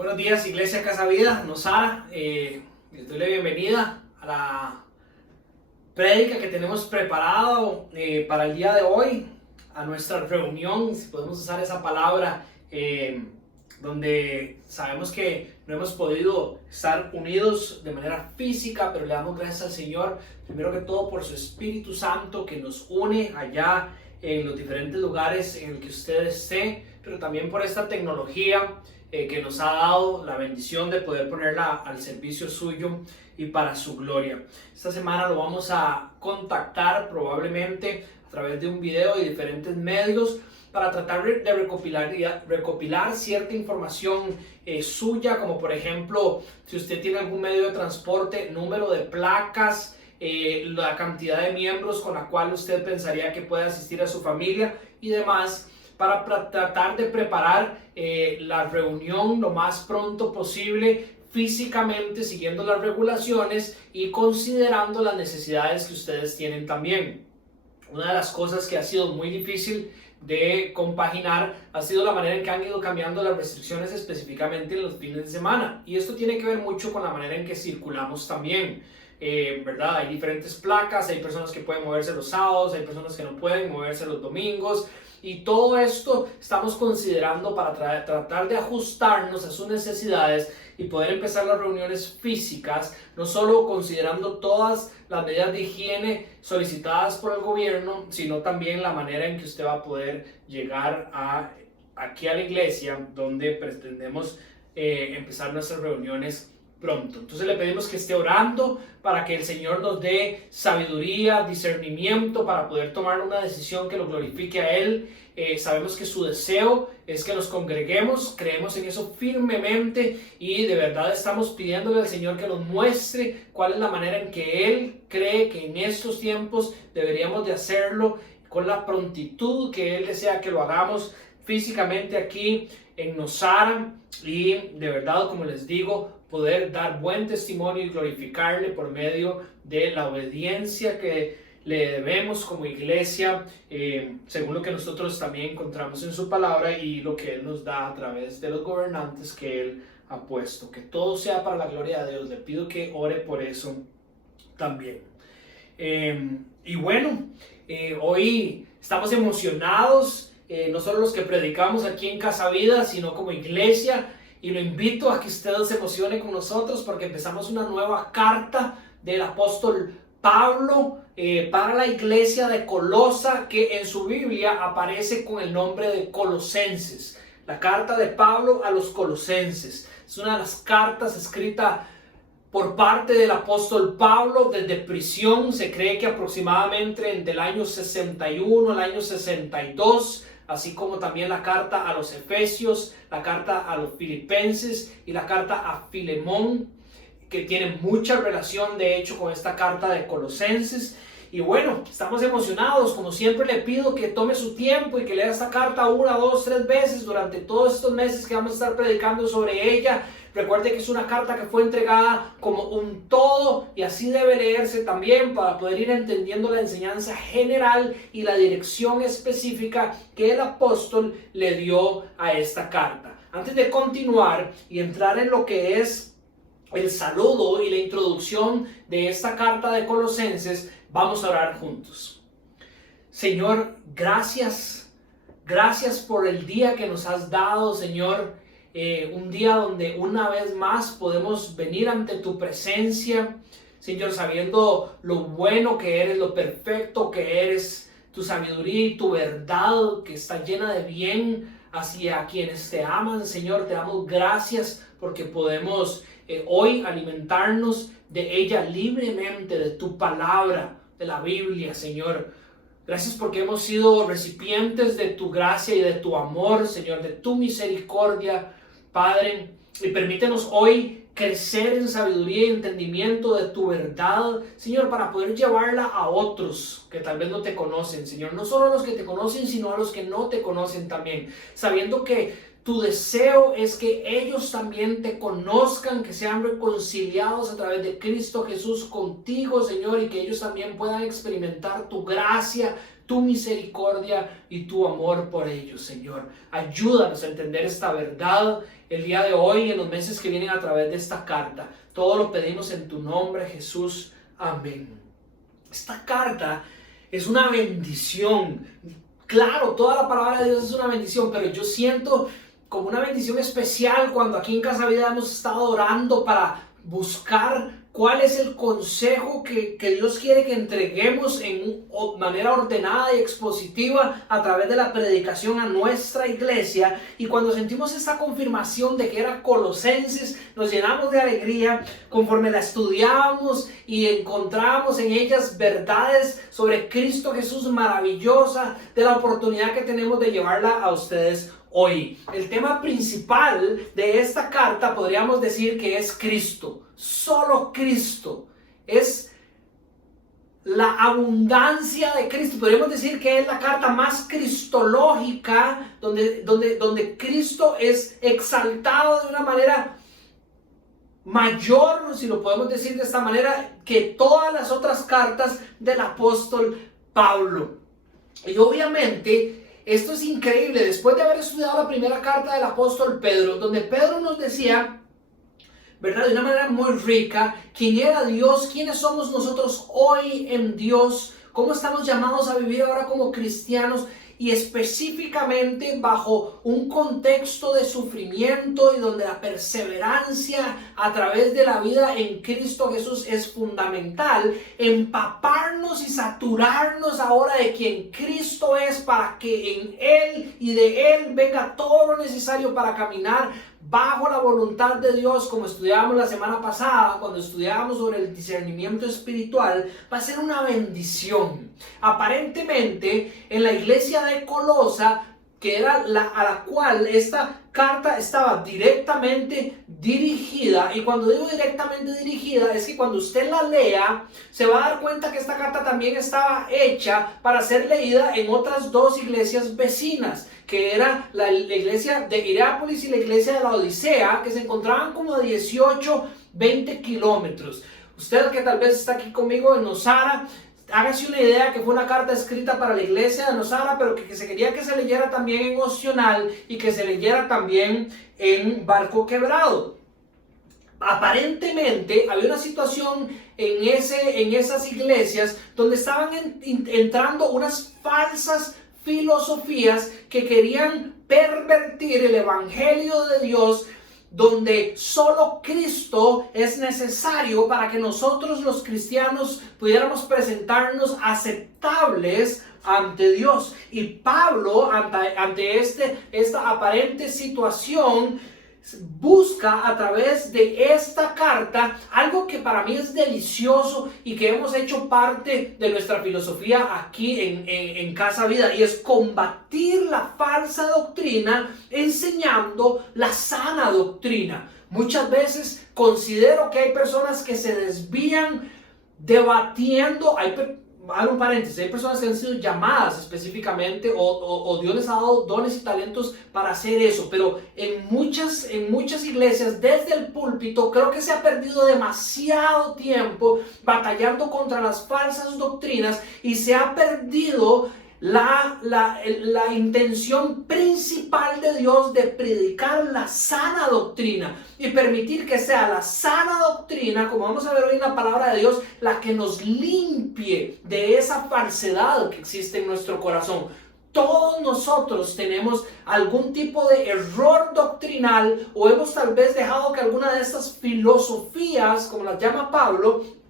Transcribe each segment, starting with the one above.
Buenos días, Iglesia Casa Vida, Nosara. Les doy la bienvenida a la prédica que tenemos preparado para el día de hoy, a nuestra reunión, si podemos usar esa palabra, donde sabemos que no hemos podido estar unidos de manera física, pero le damos gracias al Señor, primero que todo por su Espíritu Santo que nos une allá en los diferentes lugares en el que usted esté, pero también por esta tecnología que nos ha dado la bendición de poder ponerla al servicio suyo y para su gloria. Esta semana lo vamos a contactar probablemente a través de un video y diferentes medios para tratar de recopilar cierta información suya, como por ejemplo, si usted tiene algún medio de transporte, número de placas, la cantidad de miembros con la cual usted pensaría que puede asistir a su familia y demás, para tratar de preparar la reunión lo más pronto posible, físicamente siguiendo las regulaciones y considerando las necesidades que ustedes tienen también. Una de las cosas que ha sido muy difícil de compaginar ha sido la manera en que han ido cambiando las restricciones, específicamente en los fines de semana, y esto tiene que ver mucho con la manera en que circulamos también. ¿Verdad? Hay diferentes placas, hay personas que pueden moverse los sábados, hay personas que no pueden moverse los domingos, y todo esto estamos considerando para tratar de ajustarnos a sus necesidades y poder empezar las reuniones físicas, no solo considerando todas las medidas de higiene solicitadas por el gobierno, sino también la manera en que usted va a poder llegar aquí a la iglesia, donde pretendemos empezar nuestras reuniones pronto. Entonces le pedimos que esté orando para que el Señor nos dé sabiduría, discernimiento para poder tomar una decisión que lo glorifique a Él. Sabemos que su deseo es que nos congreguemos, creemos en eso firmemente y de verdad estamos pidiéndole al Señor que nos muestre cuál es la manera en que Él cree que en estos tiempos deberíamos de hacerlo, con la prontitud que Él desea que lo hagamos físicamente aquí en Nosara, y de verdad, como les digo, poder dar buen testimonio y glorificarle por medio de la obediencia que le debemos como iglesia, según lo que nosotros también encontramos en su palabra y lo que Él nos da a través de los gobernantes que Él ha puesto. Que todo sea para la gloria de Dios. Le pido que ore por eso también. Y bueno, hoy estamos emocionados, no solo los que predicamos aquí en Casa Vida, sino como iglesia. Y lo invito a que usted se emocione con nosotros porque empezamos una nueva carta del apóstol Pablo para la iglesia de Colosa, que en su Biblia aparece con el nombre de Colosenses. La carta de Pablo a los Colosenses. Es una de las cartas escritas por parte del apóstol Pablo desde prisión. Se cree que aproximadamente entre el año 61 al año 62, así como también la carta a los Efesios, la carta a los Filipenses y la carta a Filemón, que tienen mucha relación de hecho con esta carta de Colosenses. Y bueno, estamos emocionados. Como siempre le pido que tome su tiempo y que lea esta carta 1, 2, 3 veces durante todos estos meses que vamos a estar predicando sobre ella. Recuerde que es una carta que fue entregada como un todo y así debe leerse también para poder ir entendiendo la enseñanza general y la dirección específica que el apóstol le dio a esta carta. Antes de continuar y entrar en lo que es el saludo y la introducción de esta carta de Colosenses, vamos a orar juntos. Señor, gracias por el día que nos has dado, Señor. Un día donde una vez más podemos venir ante tu presencia, Señor, sabiendo lo bueno que eres, lo perfecto que eres, tu sabiduría y tu verdad que está llena de bien hacia quienes te aman. Señor, te damos gracias porque podemos hoy alimentarnos de ella libremente, de tu palabra, de la Biblia, Señor. Gracias porque hemos sido recipientes de tu gracia y de tu amor, Señor, de tu misericordia, Padre. Y permítenos hoy crecer en sabiduría y entendimiento de tu verdad, Señor, para poder llevarla a otros que tal vez no te conocen, Señor. No solo a los que te conocen, sino a los que no te conocen también. Sabiendo que tu deseo es que ellos también te conozcan, que sean reconciliados a través de Cristo Jesús contigo, Señor, y que ellos también puedan experimentar tu gracia, tu misericordia y tu amor por ellos, Señor. Ayúdanos a entender esta verdad el día de hoy y en los meses que vienen a través de esta carta. Todo lo pedimos en tu nombre, Jesús. Amén. Esta carta es una bendición. Claro, toda la palabra de Dios es una bendición, pero yo siento como una bendición especial cuando aquí en Casa Vida hemos estado orando para buscar cuál es el consejo que Dios quiere que entreguemos en manera ordenada y expositiva a través de la predicación a nuestra iglesia. Y cuando sentimos esta confirmación de que era Colosenses, nos llenamos de alegría conforme la estudiábamos y encontramos en ellas verdades sobre Cristo Jesús maravillosa, de la oportunidad que tenemos de llevarla a ustedes hoy. El tema principal de esta carta podríamos decir que es Cristo, solo Cristo. Es la abundancia de Cristo. Podríamos decir que es la carta más cristológica, donde Cristo es exaltado de una manera mayor, si lo podemos decir de esta manera, que todas las otras cartas del apóstol Pablo. Y obviamente esto es increíble, después de haber estudiado la primera carta del apóstol Pedro, donde Pedro nos decía, ¿verdad?, de una manera muy rica, quién era Dios, quiénes somos nosotros hoy en Dios, cómo estamos llamados a vivir ahora como cristianos, y específicamente bajo un contexto de sufrimiento y donde la perseverancia a través de la vida en Cristo Jesús es fundamental. Empaparnos y saturarnos ahora de quien Cristo es, para que en Él y de Él venga todo lo necesario para caminar bajo la voluntad de Dios, como estudiábamos la semana pasada, cuando estudiábamos sobre el discernimiento espiritual. Va a ser una bendición. Aparentemente, en la iglesia de Colosa, que era a la cual esta carta estaba directamente dirigida, y cuando digo directamente dirigida, es que cuando usted la lea, se va a dar cuenta que esta carta también estaba hecha para ser leída en otras dos iglesias vecinas, que era la iglesia de Hierápolis y la iglesia de la Odisea, que se encontraban como a 18-20 kilómetros. Usted que tal vez está aquí conmigo en Nosara, hágase una idea que fue una carta escrita para la iglesia de Nosara, pero que se quería que se leyera también en Opcional y que se leyera también en Barco Quebrado. Aparentemente había una situación en esas iglesias donde estaban entrando unas falsas filosofías que querían pervertir el evangelio de Dios, donde solo Cristo es necesario para que nosotros los cristianos pudiéramos presentarnos aceptables ante Dios. Y Pablo, ante esta aparente situación, busca a través de esta carta algo que para mí es delicioso y que hemos hecho parte de nuestra filosofía aquí en Casa Vida, y es combatir la falsa doctrina enseñando la sana doctrina. Muchas veces considero que hay personas que se desvían debatiendo, hago un paréntesis, hay personas que han sido llamadas específicamente o Dios les ha dado dones y talentos para hacer eso, pero en muchas iglesias desde el púlpito creo que se ha perdido demasiado tiempo batallando contra las falsas doctrinas y se ha perdido la intención principal de Dios de predicar la sana doctrina y permitir que sea la sana doctrina, como vamos a ver hoy en la palabra de Dios, la que nos limpie de esa falsedad que existe en nuestro corazón. Todos nosotros tenemos algún tipo de error doctrinal, o hemos tal vez dejado que alguna de estas filosofías, como las llama Pablo,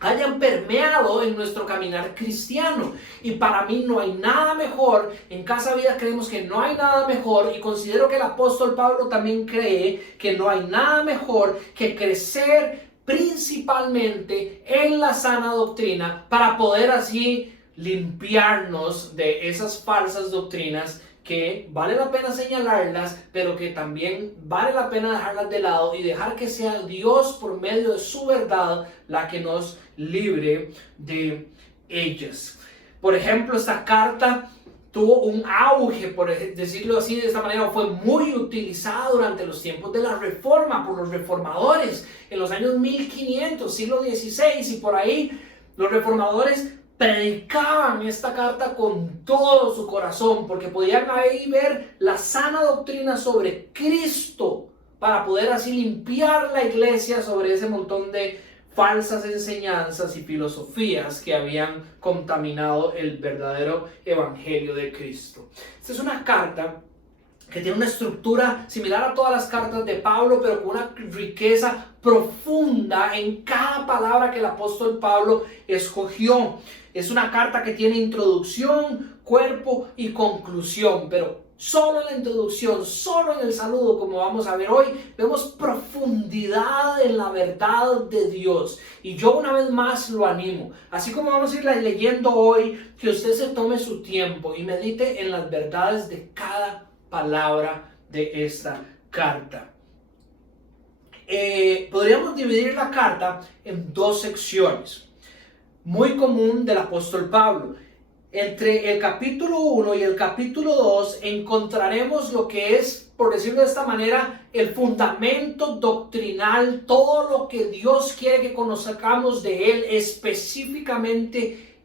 hayan permeado en nuestro caminar cristiano. Y para mí no hay nada mejor. En Casa Vida creemos que no hay nada mejor, y considero que el apóstol Pablo también cree que no hay nada mejor que crecer principalmente en la sana doctrina, para poder así limpiarnos de esas falsas doctrinas que vale la pena señalarlas, pero que también vale la pena dejarlas de lado y dejar que sea Dios por medio de su verdad la que nos libre de ellas. Por ejemplo, esta carta tuvo un auge, por decirlo así de esta manera, fue muy utilizada durante los tiempos de la Reforma por los reformadores en los años 1500, siglo XVI, y por ahí los reformadores predicaban esta carta con todo su corazón, porque podían ahí ver la sana doctrina sobre Cristo, para poder así limpiar la iglesia sobre ese montón de falsas enseñanzas y filosofías que habían contaminado el verdadero evangelio de Cristo. Esta es una carta que tiene una estructura similar a todas las cartas de Pablo, pero con una riqueza profunda en cada palabra que el apóstol Pablo escogió. Es una carta que tiene introducción, cuerpo y conclusión, pero solo en la introducción, solo en el saludo, como vamos a ver hoy, vemos profundidad en la verdad de Dios. Y yo una vez más lo animo, así como vamos a ir leyendo hoy, que usted se tome su tiempo y medite en las verdades de cada palabra de esta carta. Podríamos dividir la carta en dos secciones, muy común del apóstol Pablo. Entre el capítulo 1 y el capítulo 2 encontraremos lo que es, por decirlo de esta manera, el fundamento doctrinal, todo lo que Dios quiere que conozcamos de Él, específicamente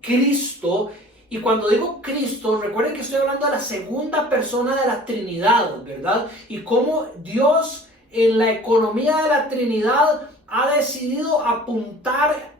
Cristo. Y cuando digo Cristo, recuerden que estoy hablando de la segunda persona de la Trinidad, ¿verdad? Y cómo Dios en la economía de la Trinidad ha decidido apuntar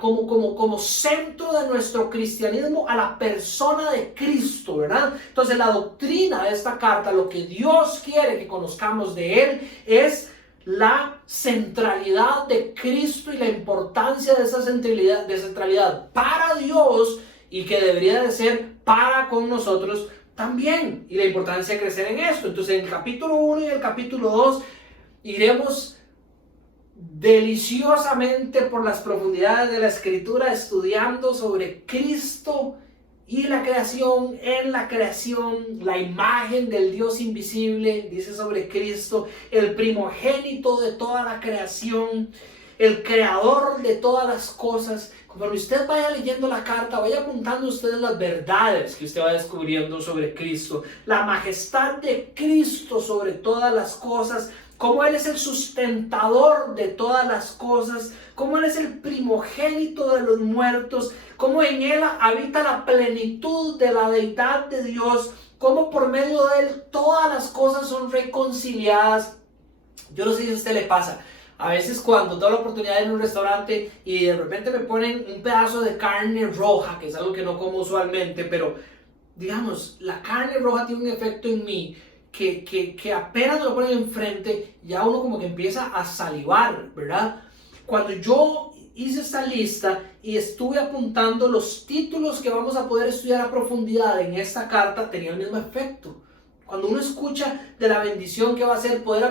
como centro de nuestro cristianismo a la persona de Cristo, ¿verdad? Entonces la doctrina de esta carta, lo que Dios quiere que conozcamos de Él, es la centralidad de Cristo y la importancia de esa centralidad para Dios, y que debería de ser para con nosotros también, y la importancia de crecer en esto. Entonces en el capítulo 1 y el capítulo 2 iremos deliciosamente por las profundidades de la Escritura, estudiando sobre Cristo y la creación. En la creación, la imagen del Dios invisible, dice sobre Cristo, el primogénito de toda la creación, el creador de todas las cosas. Cuando usted vaya leyendo la carta, vaya apuntando ustedes las verdades que usted va descubriendo sobre Cristo, la majestad de Cristo sobre todas las cosas, cómo Él es el sustentador de todas las cosas, cómo Él es el primogénito de los muertos, cómo en Él habita la plenitud de la deidad de Dios, cómo por medio de Él todas las cosas son reconciliadas. Yo no sé si a usted le pasa. A veces cuando tengo la oportunidad de ir a un restaurante y de repente me ponen un pedazo de carne roja, que es algo que no como usualmente, pero digamos, la carne roja tiene un efecto en mí que apenas me lo ponen enfrente, ya uno como que empieza a salivar, ¿verdad? Cuando yo hice esta lista y estuve apuntando los títulos que vamos a poder estudiar a profundidad en esta carta, tenía el mismo efecto. Cuando uno escucha de la bendición que va a ser poder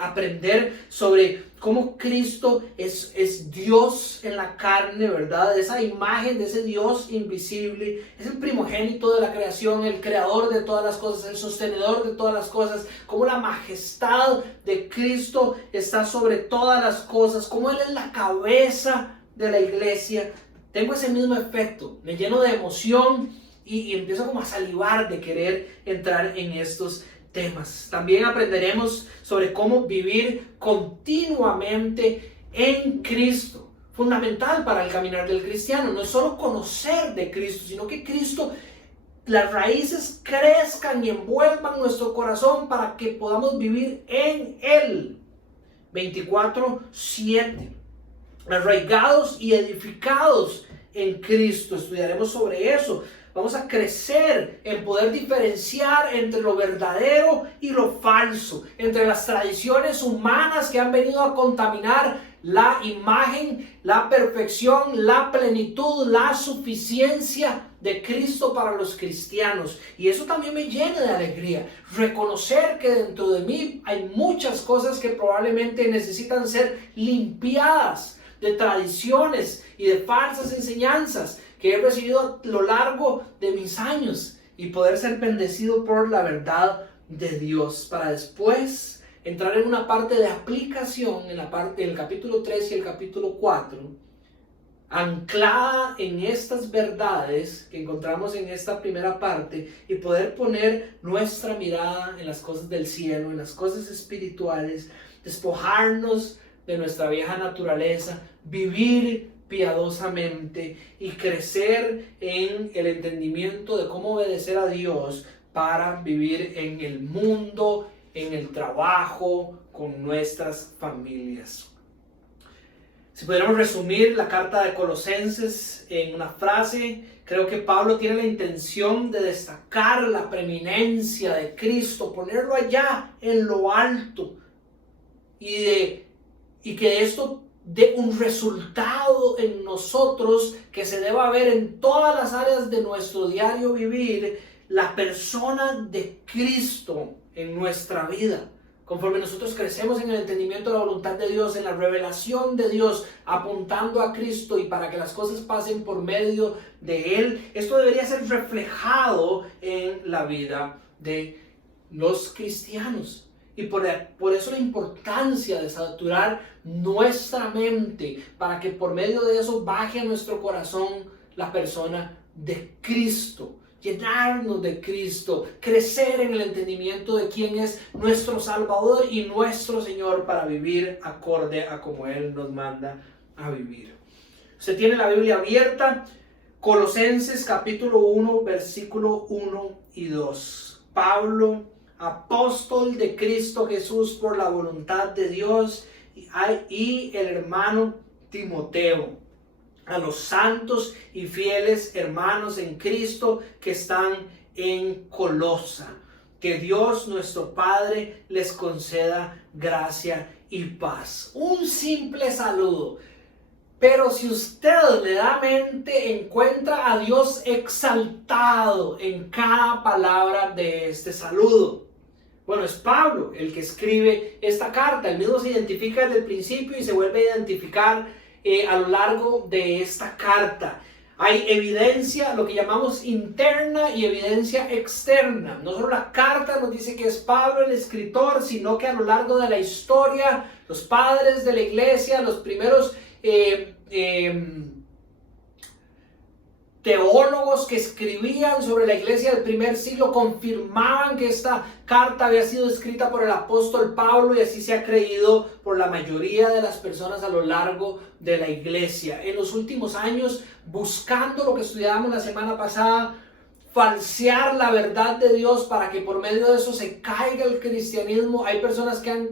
aprender sobre cómo Cristo es Dios en la carne, ¿verdad? Esa imagen de ese Dios invisible, es el primogénito de la creación, el creador de todas las cosas, el sostenedor de todas las cosas, cómo la majestad de Cristo está sobre todas las cosas, cómo Él es la cabeza de la iglesia. Tengo ese mismo efecto, me lleno de emoción y empiezo como a salivar de querer entrar en estos temas. También aprenderemos sobre cómo vivir continuamente en Cristo. Fundamental para el caminar del cristiano. No es solo conocer de Cristo, sino que Cristo, las raíces crezcan y envuelvan nuestro corazón para que podamos vivir en Él. 24/7. Arraigados y edificados en Cristo. Estudiaremos sobre eso. Vamos a crecer en poder diferenciar entre lo verdadero y lo falso, entre las tradiciones humanas que han venido a contaminar la imagen, la perfección, la plenitud, la suficiencia de Cristo para los cristianos. Y eso también me llena de alegría, reconocer que dentro de mí hay muchas cosas que probablemente necesitan ser limpiadas de tradiciones y de falsas enseñanzas que he recibido a lo largo de mis años, y poder ser bendecido por la verdad de Dios, para después entrar en una parte de aplicación, en la parte del capítulo 3 y el capítulo 4, anclada en estas verdades que encontramos en esta primera parte, y poder poner nuestra mirada en las cosas del cielo, en las cosas espirituales, despojarnos de nuestra vieja naturaleza, vivir piadosamente y crecer en el entendimiento de cómo obedecer a Dios para vivir en el mundo, en el trabajo, con nuestras familias. Si pudiéramos resumir la carta de Colosenses en una frase, creo que Pablo tiene la intención de destacar la preeminencia de Cristo, ponerlo allá en lo alto y que esto dé un resultado en nosotros que se deba ver en todas las áreas de nuestro diario vivir, la persona de Cristo en nuestra vida. Conforme nosotros crecemos en el entendimiento de la voluntad de Dios, en la revelación de Dios, apuntando a Cristo y para que las cosas pasen por medio de Él, esto debería ser reflejado en la vida de los cristianos. Y por eso la importancia de saturar nuestra mente para que por medio de eso baje a nuestro corazón la persona de Cristo. Llenarnos de Cristo, crecer en el entendimiento de quién es nuestro Salvador y nuestro Señor para vivir acorde a como Él nos manda a vivir. Usted tiene la Biblia abierta, Colosenses capítulo 1, versículo 1 y 2. Pablo, apóstol de Cristo Jesús por la voluntad de Dios, y el hermano Timoteo, a los santos y fieles hermanos en Cristo que están en Colosa. Que Dios nuestro Padre les conceda gracia y paz. Un simple saludo. Pero si usted le da mente, encuentra a Dios exaltado en cada palabra de este saludo. Bueno, es Pablo el que escribe esta carta. Él mismo se identifica desde el principio y se vuelve a identificar a lo largo de esta carta. Hay evidencia, lo que llamamos interna, y evidencia externa. No solo la carta nos dice que es Pablo el escritor, sino que a lo largo de la historia, los padres de la iglesia, los primeros teólogos que escribían sobre la iglesia del primer siglo confirmaban que esta carta había sido escrita por el apóstol Pablo, y así se ha creído por la mayoría de las personas a lo largo de la iglesia. En los últimos años, buscando lo que estudiábamos la semana pasada, falsear la verdad de Dios para que por medio de eso se caiga el cristianismo, hay personas que han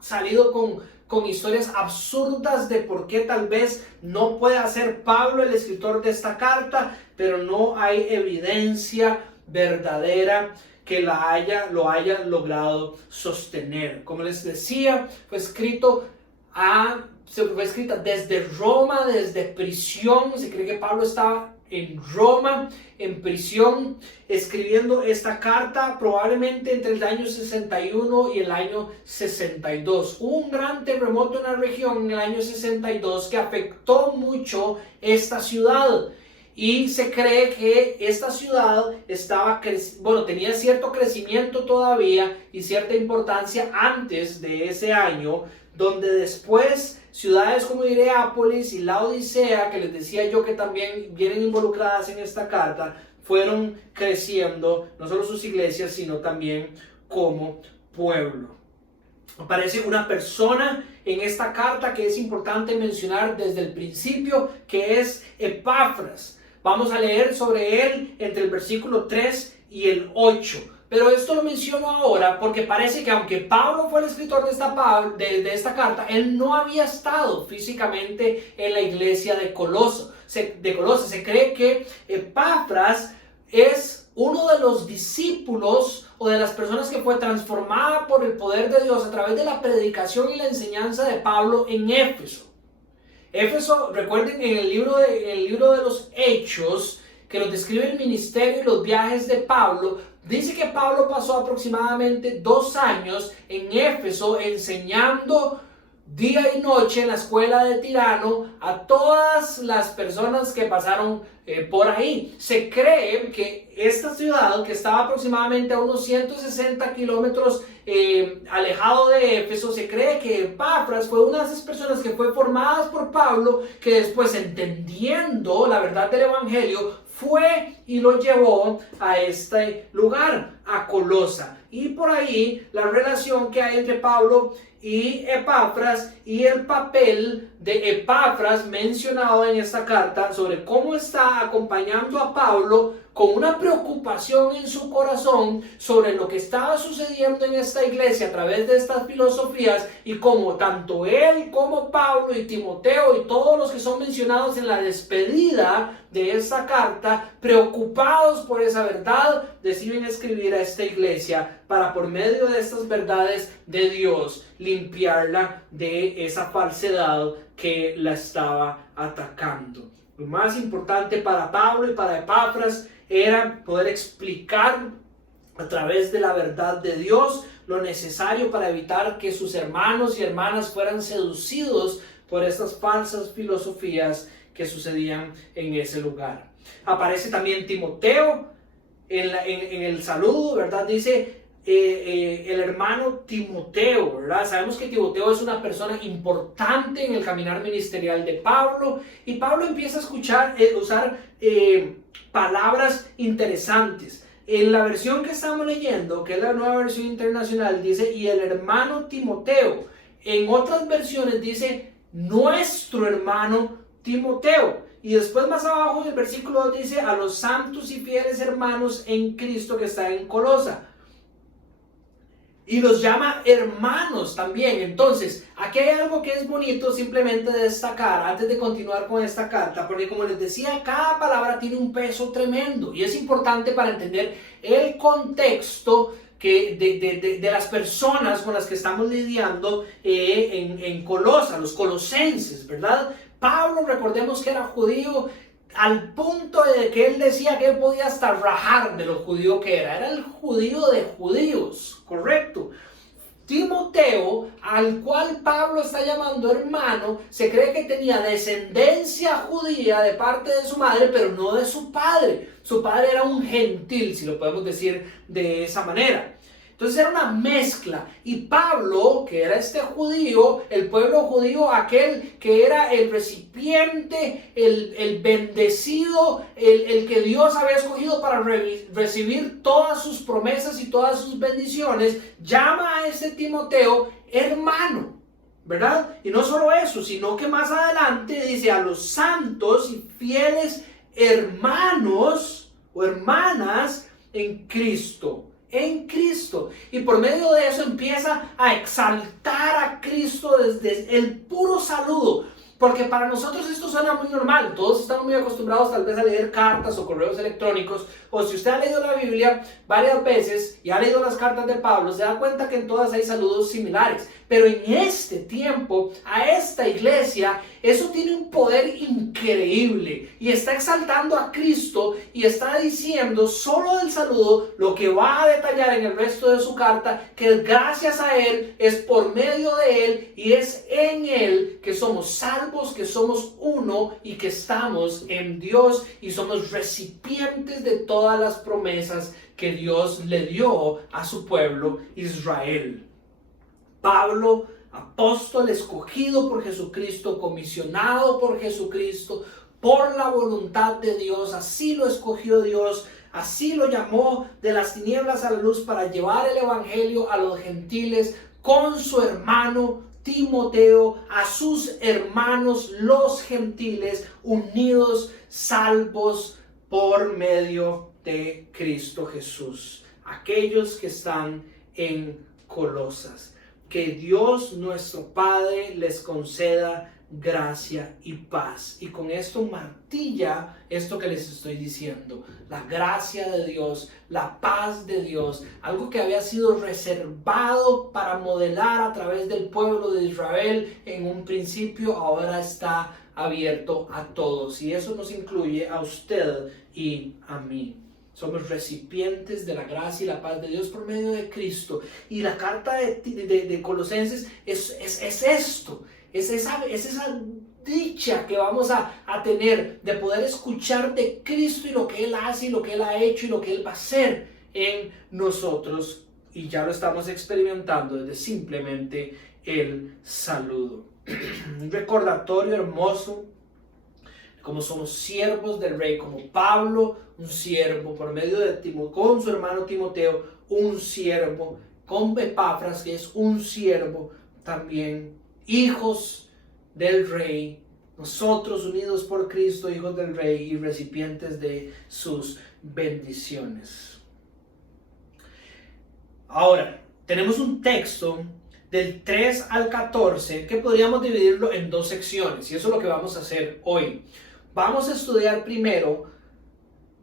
salido con historias absurdas de por qué tal vez no pueda ser Pablo el escritor de esta carta, pero no hay evidencia verdadera que lo haya logrado sostener. Como les decía, fue escrita desde Roma, desde prisión. Se cree que Pablo estaba en Roma, en prisión, escribiendo esta carta probablemente entre el año 61 y el año 62. Hubo un gran terremoto en la región en el año 62 que afectó mucho esta ciudad. Y se cree que esta ciudad tenía cierto crecimiento todavía y cierta importancia antes de ese año, donde después ciudades como Hierápolis y Laodicea, que les decía yo que también vienen involucradas en esta carta, fueron creciendo, no solo sus iglesias, sino también como pueblo. Aparece una persona en esta carta que es importante mencionar desde el principio, que es Epafras. Vamos a leer sobre él entre el versículo 3 y el 8. Pero esto lo menciono ahora porque parece que aunque Pablo fue el escritor de esta carta, él no había estado físicamente en la iglesia de Colosas. Se cree que Epafras es uno de los discípulos o de las personas que fue transformada por el poder de Dios a través de la predicación y la enseñanza de Pablo en Éfeso. Éfeso, recuerden, en el libro de los Hechos, que nos describe el ministerio y los viajes de Pablo, dice que Pablo pasó aproximadamente 2 años en Éfeso enseñando día y noche en la escuela de Tirano a todas las personas que pasaron por ahí. Se cree que esta ciudad, que estaba aproximadamente a unos 160 kilómetros alejado de Éfeso, se cree que Epafras fue una de esas personas que fue formadas por Pablo, que después, entendiendo la verdad del evangelio, fue y lo llevó a este lugar, a Colosa. Y por ahí la relación que hay entre Pablo y Epafras y el papel de Epafras mencionado en esta carta sobre cómo está acompañando a Pablo con una preocupación en su corazón sobre lo que estaba sucediendo en esta iglesia a través de estas filosofías, y cómo tanto él como Pablo y Timoteo y todos los que son mencionados en la despedida de esta carta, preocupados por esa verdad, deciden escribir a esta iglesia para, por medio de estas verdades de Dios, limpiarla de esa falsedad que la estaba atacando. Lo más importante para Pablo y para Epafras era poder explicar a través de la verdad de Dios lo necesario para evitar que sus hermanos y hermanas fueran seducidos por estas falsas filosofías que sucedían en ese lugar. Aparece también Timoteo en el saludo, ¿verdad? Dice el hermano Timoteo, ¿verdad? Sabemos que Timoteo es una persona importante en el caminar ministerial de Pablo, y Pablo empieza a usar palabras interesantes. En la versión que estamos leyendo, que es la Nueva Versión Internacional, dice y el hermano Timoteo. En otras versiones dice nuestro hermano Timoteo. Y después más abajo en el versículo 2 dice a los santos y fieles hermanos en Cristo que están en Colosa. Y los llama hermanos también. Entonces, aquí hay algo que es bonito simplemente destacar antes de continuar con esta carta, porque como les decía, cada palabra tiene un peso tremendo y es importante para entender el contexto de las personas con las que estamos lidiando en Colosa, los colosenses, ¿verdad? Pablo, recordemos que era judío, al punto de que él decía que él podía hasta rajar de lo judío que era el judío de judíos, correcto. Timoteo, al cual Pablo está llamando hermano, se cree que tenía descendencia judía de parte de su madre, pero no de su padre. Su padre era un gentil, si lo podemos decir de esa manera. Entonces era una mezcla, y Pablo, que era este judío, el pueblo judío, aquel que era el recipiente, el bendecido, el que Dios había escogido para recibir todas sus promesas y todas sus bendiciones, llama a este Timoteo hermano, ¿verdad? Y no solo eso, sino que más adelante dice a los santos y fieles hermanos o hermanas en Cristo. En Cristo, y por medio de eso empieza a exaltar a Cristo desde el puro saludo, porque para nosotros esto suena muy normal. Todos estamos muy acostumbrados tal vez a leer cartas o correos electrónicos, o si usted ha leído la Biblia varias veces y ha leído las cartas de Pablo, se da cuenta que en todas hay saludos similares. Pero en este tiempo, a esta iglesia, eso tiene un poder increíble y está exaltando a Cristo y está diciendo solo del saludo lo que va a detallar en el resto de su carta, que es gracias a Él, es por medio de Él y es en Él que somos salvos, que somos uno y que estamos en Dios y somos recipientes de todas las promesas que Dios le dio a su pueblo Israel. Pablo, apóstol escogido por Jesucristo, comisionado por Jesucristo, por la voluntad de Dios, así lo escogió Dios, así lo llamó de las tinieblas a la luz para llevar el evangelio a los gentiles con su hermano Timoteo, a sus hermanos los gentiles, unidos, salvos por medio de Cristo Jesús. Aquellos que están en Colosas. Que Dios nuestro Padre les conceda gracia y paz. Y con esto martilla esto que les estoy diciendo. La gracia de Dios, la paz de Dios, algo que había sido reservado para modelar a través del pueblo de Israel en un principio, ahora está abierto a todos. Y eso nos incluye a usted y a mí. Somos recipientes de la gracia y la paz de Dios por medio de Cristo. Y la carta de Colosenses es esto. Es esa dicha que vamos a tener de poder escuchar de Cristo y lo que Él hace y lo que Él ha hecho y lo que Él va a hacer en nosotros. Y ya lo estamos experimentando desde simplemente el saludo. Un recordatorio hermoso. como somos siervos del Rey, como Pablo, un siervo, por medio de con su hermano Timoteo, un siervo, con Epafras, que es un siervo también, hijos del Rey, nosotros unidos por Cristo, hijos del Rey y recipientes de sus bendiciones. Ahora, tenemos un texto del 3 al 14 que podríamos dividirlo en dos secciones, y eso es lo que vamos a hacer hoy. Vamos a estudiar primero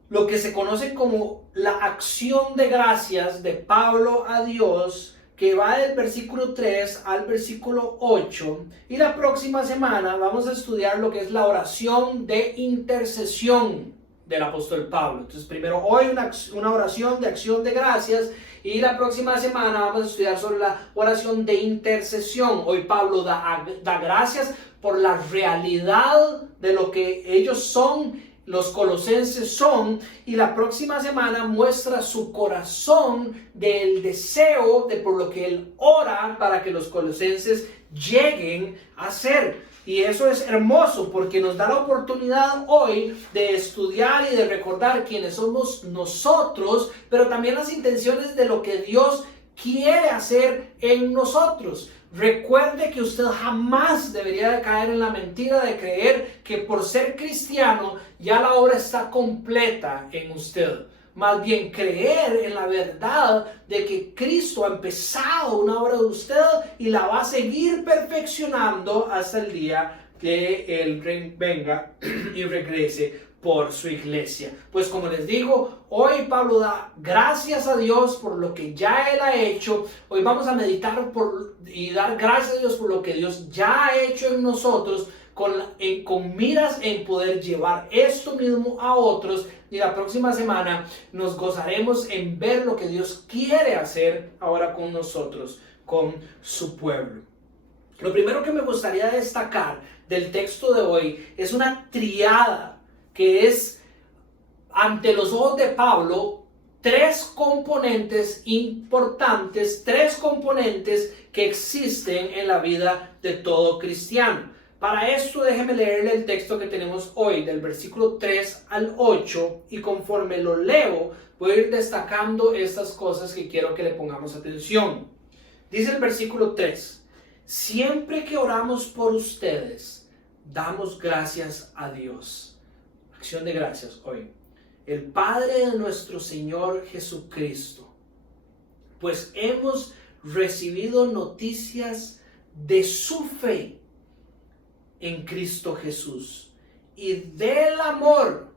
lo que se conoce como la acción de gracias de Pablo a Dios, que va del versículo 3 al versículo 8, y la próxima semana vamos a estudiar lo que es la oración de intercesión del apóstol Pablo. Entonces primero hoy una oración de acción de gracias, y la próxima semana vamos a estudiar sobre la oración de intercesión. Hoy Pablo da gracias por la realidad de lo que ellos son, los colosenses son, y la próxima semana muestra su corazón del deseo de por lo que él ora para que los colosenses lleguen a ser. Y eso es hermoso porque nos da la oportunidad hoy de estudiar y de recordar quiénes somos nosotros, pero también las intenciones de lo que Dios quiere hacer en nosotros. Recuerde que usted jamás debería de caer en la mentira de creer que por ser cristiano ya la obra está completa en usted. Más bien creer en la verdad de que Cristo ha empezado una obra de usted y la va a seguir perfeccionando hasta el día que Él venga y regrese por su iglesia. Pues como les digo, hoy Pablo da gracias a Dios por lo que ya Él ha hecho. Hoy vamos a meditar y dar gracias a Dios por lo que Dios ya ha hecho en nosotros, con miras en poder llevar esto mismo a otros. Y la próxima semana nos gozaremos en ver lo que Dios quiere hacer ahora con nosotros, con su pueblo. Lo primero que me gustaría destacar del texto de hoy es una triada que es, ante los ojos de Pablo, tres componentes importantes, tres componentes que existen en la vida de todo cristiano. Para esto déjeme leerle el texto que tenemos hoy, del versículo 3 al 8, y conforme lo leo, voy a ir destacando estas cosas que quiero que le pongamos atención. Dice el versículo 3, siempre que oramos por ustedes, damos gracias a Dios. Acción de gracias hoy. El Padre de nuestro Señor Jesucristo, pues hemos recibido noticias de su fe en Cristo Jesús y del amor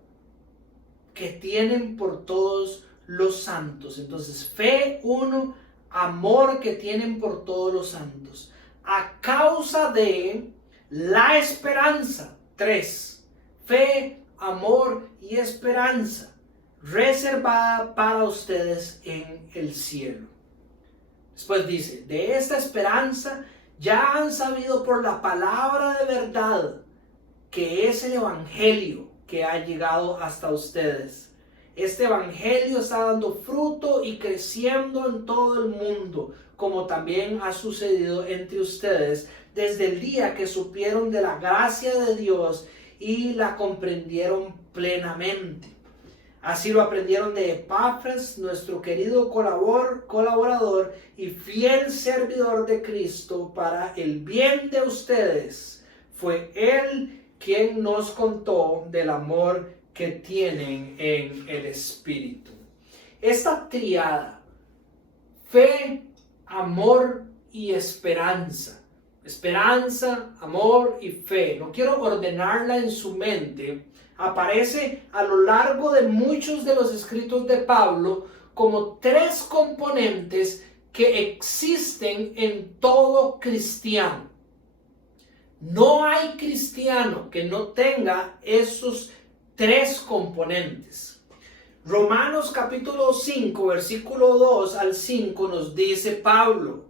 que tienen por todos los santos. Entonces, fe 1, amor que tienen por todos los santos, a causa de la esperanza. 3, fe, amor y esperanza reservada para ustedes en el cielo. Después dice, de esta esperanza ya han sabido por la palabra de verdad, que es el evangelio que ha llegado hasta ustedes. Este evangelio está dando fruto y creciendo en todo el mundo, como también ha sucedido entre ustedes desde el día que supieron de la gracia de Dios y la comprendieron plenamente. Así lo aprendieron de Epafras, nuestro querido colaborador y fiel servidor de Cristo para el bien de ustedes. Fue él quien nos contó del amor que tienen en el Espíritu. Esta triada, fe, amor y esperanza. Esperanza, amor y fe. No quiero ordenarla en su mente. Aparece a lo largo de muchos de los escritos de Pablo como tres componentes que existen en todo cristiano. No hay cristiano que no tenga esos tres componentes. Romanos capítulo 5, versículo 2 al 5 nos dice Pablo,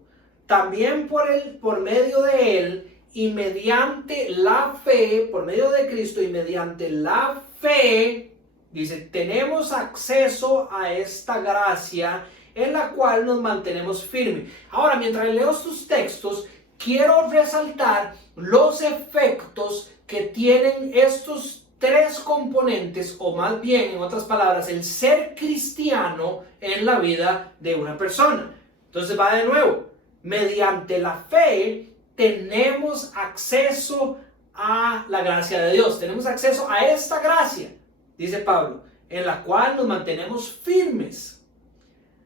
también por medio de él y mediante la fe, por medio de Cristo y mediante la fe, dice, tenemos acceso a esta gracia en la cual nos mantenemos firmes. Ahora, mientras leo estos textos, quiero resaltar los efectos que tienen estos tres componentes, o más bien, en otras palabras, el ser cristiano en la vida de una persona. Entonces va de nuevo, mediante la fe tenemos acceso a la gracia de Dios, tenemos acceso a esta gracia, dice Pablo, en la cual nos mantenemos firmes.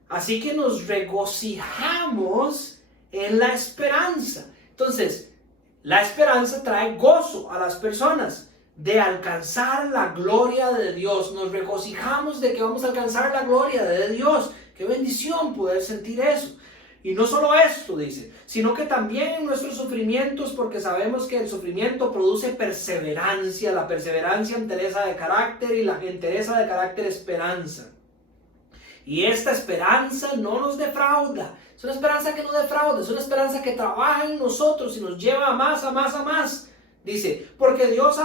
Así que nos regocijamos en la esperanza. Entonces, la esperanza trae gozo a las personas de alcanzar la gloria de Dios. Nos regocijamos de que vamos a alcanzar la gloria de Dios. Qué bendición poder sentir eso. Y no solo esto, dice, sino que también en nuestros sufrimientos, porque sabemos que el sufrimiento produce perseverancia, la perseverancia entereza de carácter y la entereza de carácter esperanza. Y esta esperanza no nos defrauda. Es una esperanza que no defrauda, es una esperanza que trabaja en nosotros y nos lleva a más, a más, a más. Dice, porque Dios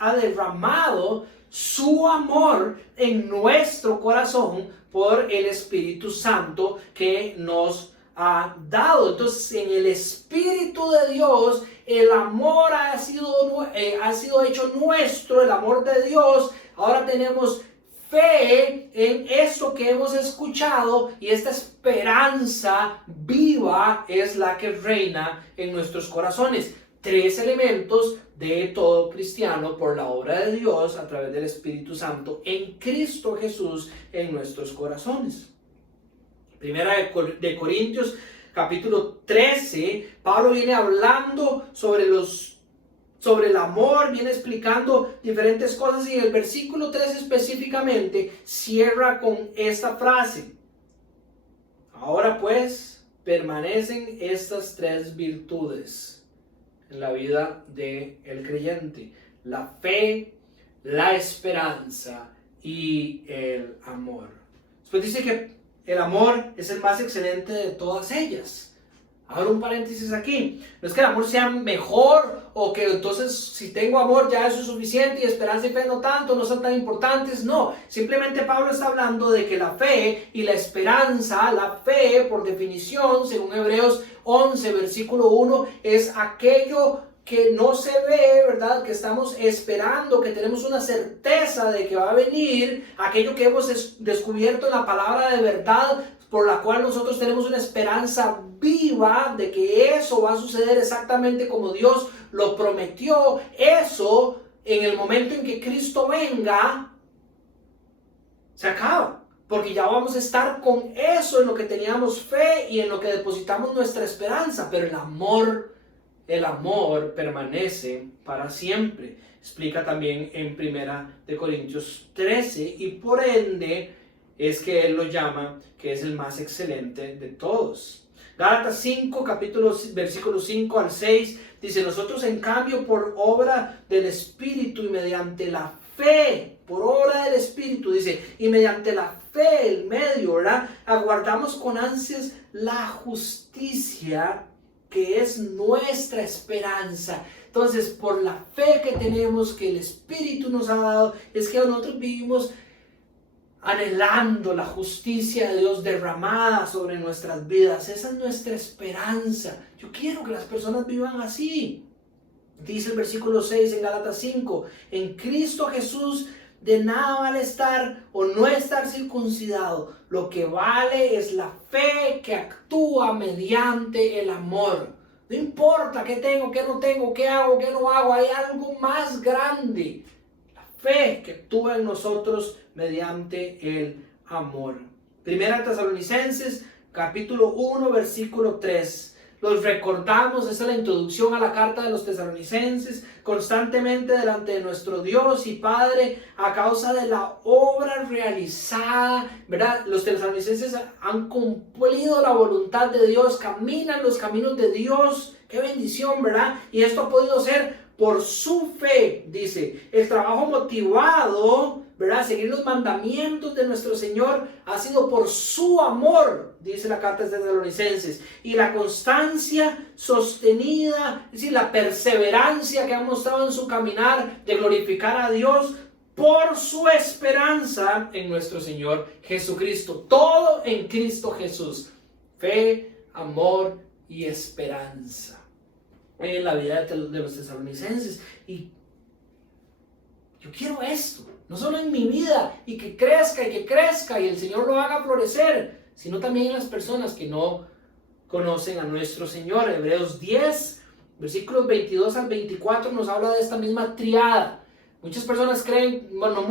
ha derramado su amor en nuestro corazón por el Espíritu Santo que nos ha dado. Entonces, en el Espíritu de Dios, el amor ha sido hecho nuestro, el amor de Dios. Ahora tenemos fe en eso que hemos escuchado y esta esperanza viva es la que reina en nuestros corazones. Tres elementos de todo cristiano por la obra de Dios a través del Espíritu Santo en Cristo Jesús en nuestros corazones. Primera de Corintios capítulo 13, Pablo viene hablando sobre el amor, viene explicando diferentes cosas y en el versículo 3 específicamente cierra con esta frase. Ahora pues permanecen estas tres virtudes en la vida del creyente: la fe, la esperanza y el amor. Después dice que el amor es el más excelente de todas ellas. Abro un paréntesis aquí. No es que el amor sea mejor o que entonces si tengo amor ya eso es suficiente y esperanza y fe no tanto, no son tan importantes. No, simplemente Pablo está hablando de que la fe y la esperanza, la fe por definición, según Hebreos 11, versículo 1, es aquello que no se ve, ¿verdad? Que estamos esperando, que tenemos una certeza de que va a venir, aquello que hemos descubierto en la palabra de verdad, por la cual nosotros tenemos una esperanza viva de que eso va a suceder exactamente como Dios lo prometió. Eso, en el momento en que Cristo venga, se acaba. Porque ya vamos a estar con eso en lo que teníamos fe y en lo que depositamos nuestra esperanza. Pero el amor permanece para siempre. Explica también en Primera de Corintios 13 y por ende es que él lo llama que es el más excelente de todos. Gálatas 5, versículos 5 al 6 dice: nosotros en cambio por obra del Espíritu y mediante la fe, por obra del Espíritu, dice, y mediante la fe, el medio, ¿verdad? Aguardamos con ansias la justicia que es nuestra esperanza. Entonces, por la fe que tenemos, que el Espíritu nos ha dado, es que nosotros vivimos anhelando la justicia de Dios derramada sobre nuestras vidas. Esa es nuestra esperanza. Yo quiero que las personas vivan así. Dice el versículo 6 en Gálatas 5, en Cristo Jesús de nada vale estar o no estar circuncidado. Lo que vale es la fe que actúa mediante el amor. No importa qué tengo, qué no tengo, qué hago, qué no hago. Hay algo más grande. La fe que actúa en nosotros mediante el amor. Primera de Tesalonicenses, capítulo 1, versículo 3. Los recordamos, esa es la introducción a la carta de los tesalonicenses, constantemente delante de nuestro Dios y Padre a causa de la obra realizada, ¿verdad? Los tesalonicenses han cumplido la voluntad de Dios, caminan los caminos de Dios. ¡Qué bendición!, ¿verdad? Y esto ha podido ser por su fe, dice. El trabajo motivado, ¿verdad? Seguir los mandamientos de nuestro Señor ha sido por su amor, dice la carta de Tesalonicenses. Y la constancia sostenida, es decir, la perseverancia que ha mostrado en su caminar de glorificar a Dios por su esperanza en nuestro Señor Jesucristo. Todo en Cristo Jesús. Fe, amor y esperanza en la vida de los tesalonicenses. Y yo quiero esto, no solo en mi vida, y que crezca y el Señor lo haga florecer, sino también en las personas que no conocen a nuestro Señor. Hebreos 10, versículos 22 al 24 nos habla de esta misma triada. Muchas personas creen, bueno,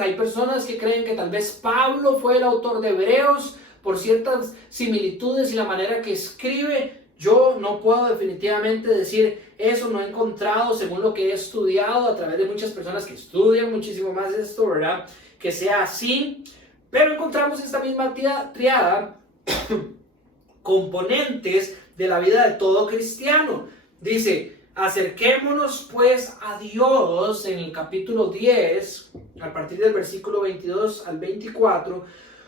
hay personas que creen que tal vez Pablo fue el autor de Hebreos por ciertas similitudes y la manera que escribe. Yo no puedo definitivamente decir eso, no he encontrado, según lo que he estudiado a través de muchas personas que estudian muchísimo más esto, ¿verdad?, que sea así. Pero encontramos esta misma triada, componentes de la vida de todo cristiano. Dice, acerquémonos pues a Dios, en el capítulo 10, a partir del versículo 22 al 24,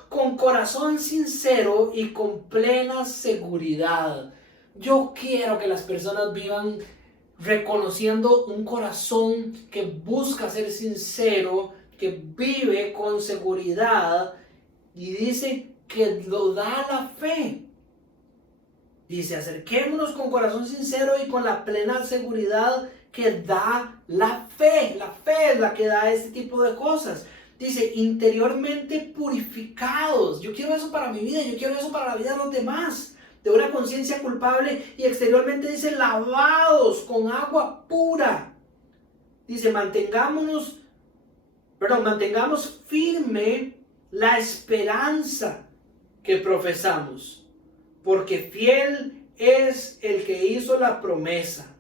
con corazón sincero y con plena seguridad. Yo quiero que las personas vivan reconociendo un corazón que busca ser sincero, que vive con seguridad, y dice que lo da la fe. Dice, acerquémonos con corazón sincero y con la plena seguridad que da la fe. La fe es la que da este tipo de cosas. Dice, interiormente purificados. Yo quiero eso para mi vida, yo quiero eso para la vida de los demás. De una conciencia culpable, y exteriormente dice, lavados con agua pura. Dice, mantengamos firme la esperanza que profesamos, porque fiel es el que hizo la promesa.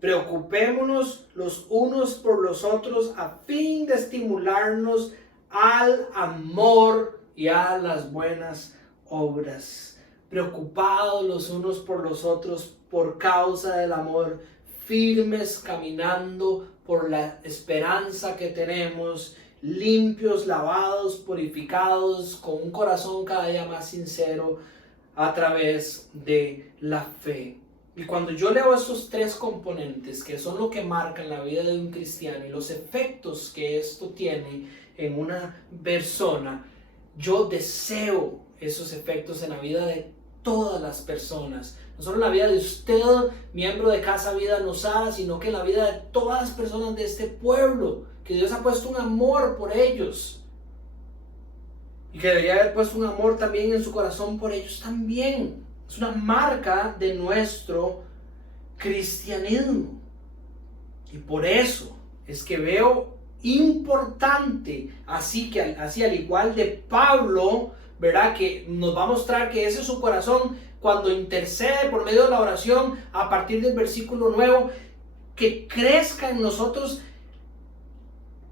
Preocupémonos los unos por los otros a fin de estimularnos al amor y a las buenas obras. Preocupados los unos por los otros por causa del amor, firmes caminando por la esperanza que tenemos, limpios, lavados, purificados, con un corazón cada día más sincero a través de la fe. Y cuando yo leo estos tres componentes, que son lo que marcan la vida de un cristiano y los efectos que esto tiene en una persona, yo deseo esos efectos en la vida de todas las personas, no solo en la vida de usted, miembro de Casa Vida Nosara, sino que en la vida de todas las personas de este pueblo, que Dios ha puesto un amor por ellos, y que debería haber puesto un amor también en su corazón por ellos también. Es una marca de nuestro cristianismo, y por eso es que veo importante, así al igual de Pablo, ¿verdad?, que nos va a mostrar que ese es su corazón cuando intercede por medio de la oración a partir del versículo 9, que crezca en nosotros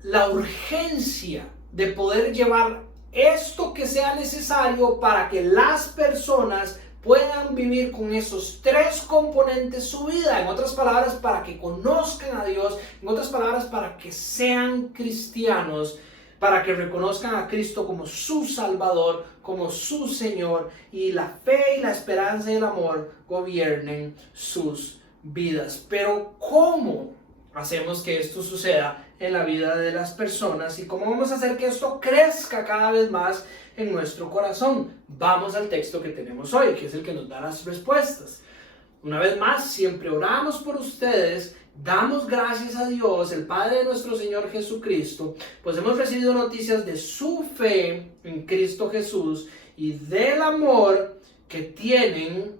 la urgencia de poder llevar esto que sea necesario para que las personas puedan vivir con esos tres componentes su vida. En otras palabras, para que conozcan a Dios, en otras palabras, para que sean cristianos, para que reconozcan a Cristo como su Salvador, como su Señor, y la fe y la esperanza y el amor gobiernen sus vidas. Pero ¿cómo hacemos que esto suceda en la vida de las personas? ¿Y cómo vamos a hacer que esto crezca cada vez más en nuestro corazón? Vamos al texto que tenemos hoy, que es el que nos da las respuestas. Una vez más, siempre oramos por ustedes. Damos gracias a Dios, el Padre de nuestro Señor Jesucristo, pues hemos recibido noticias de su fe en Cristo Jesús y del amor que tienen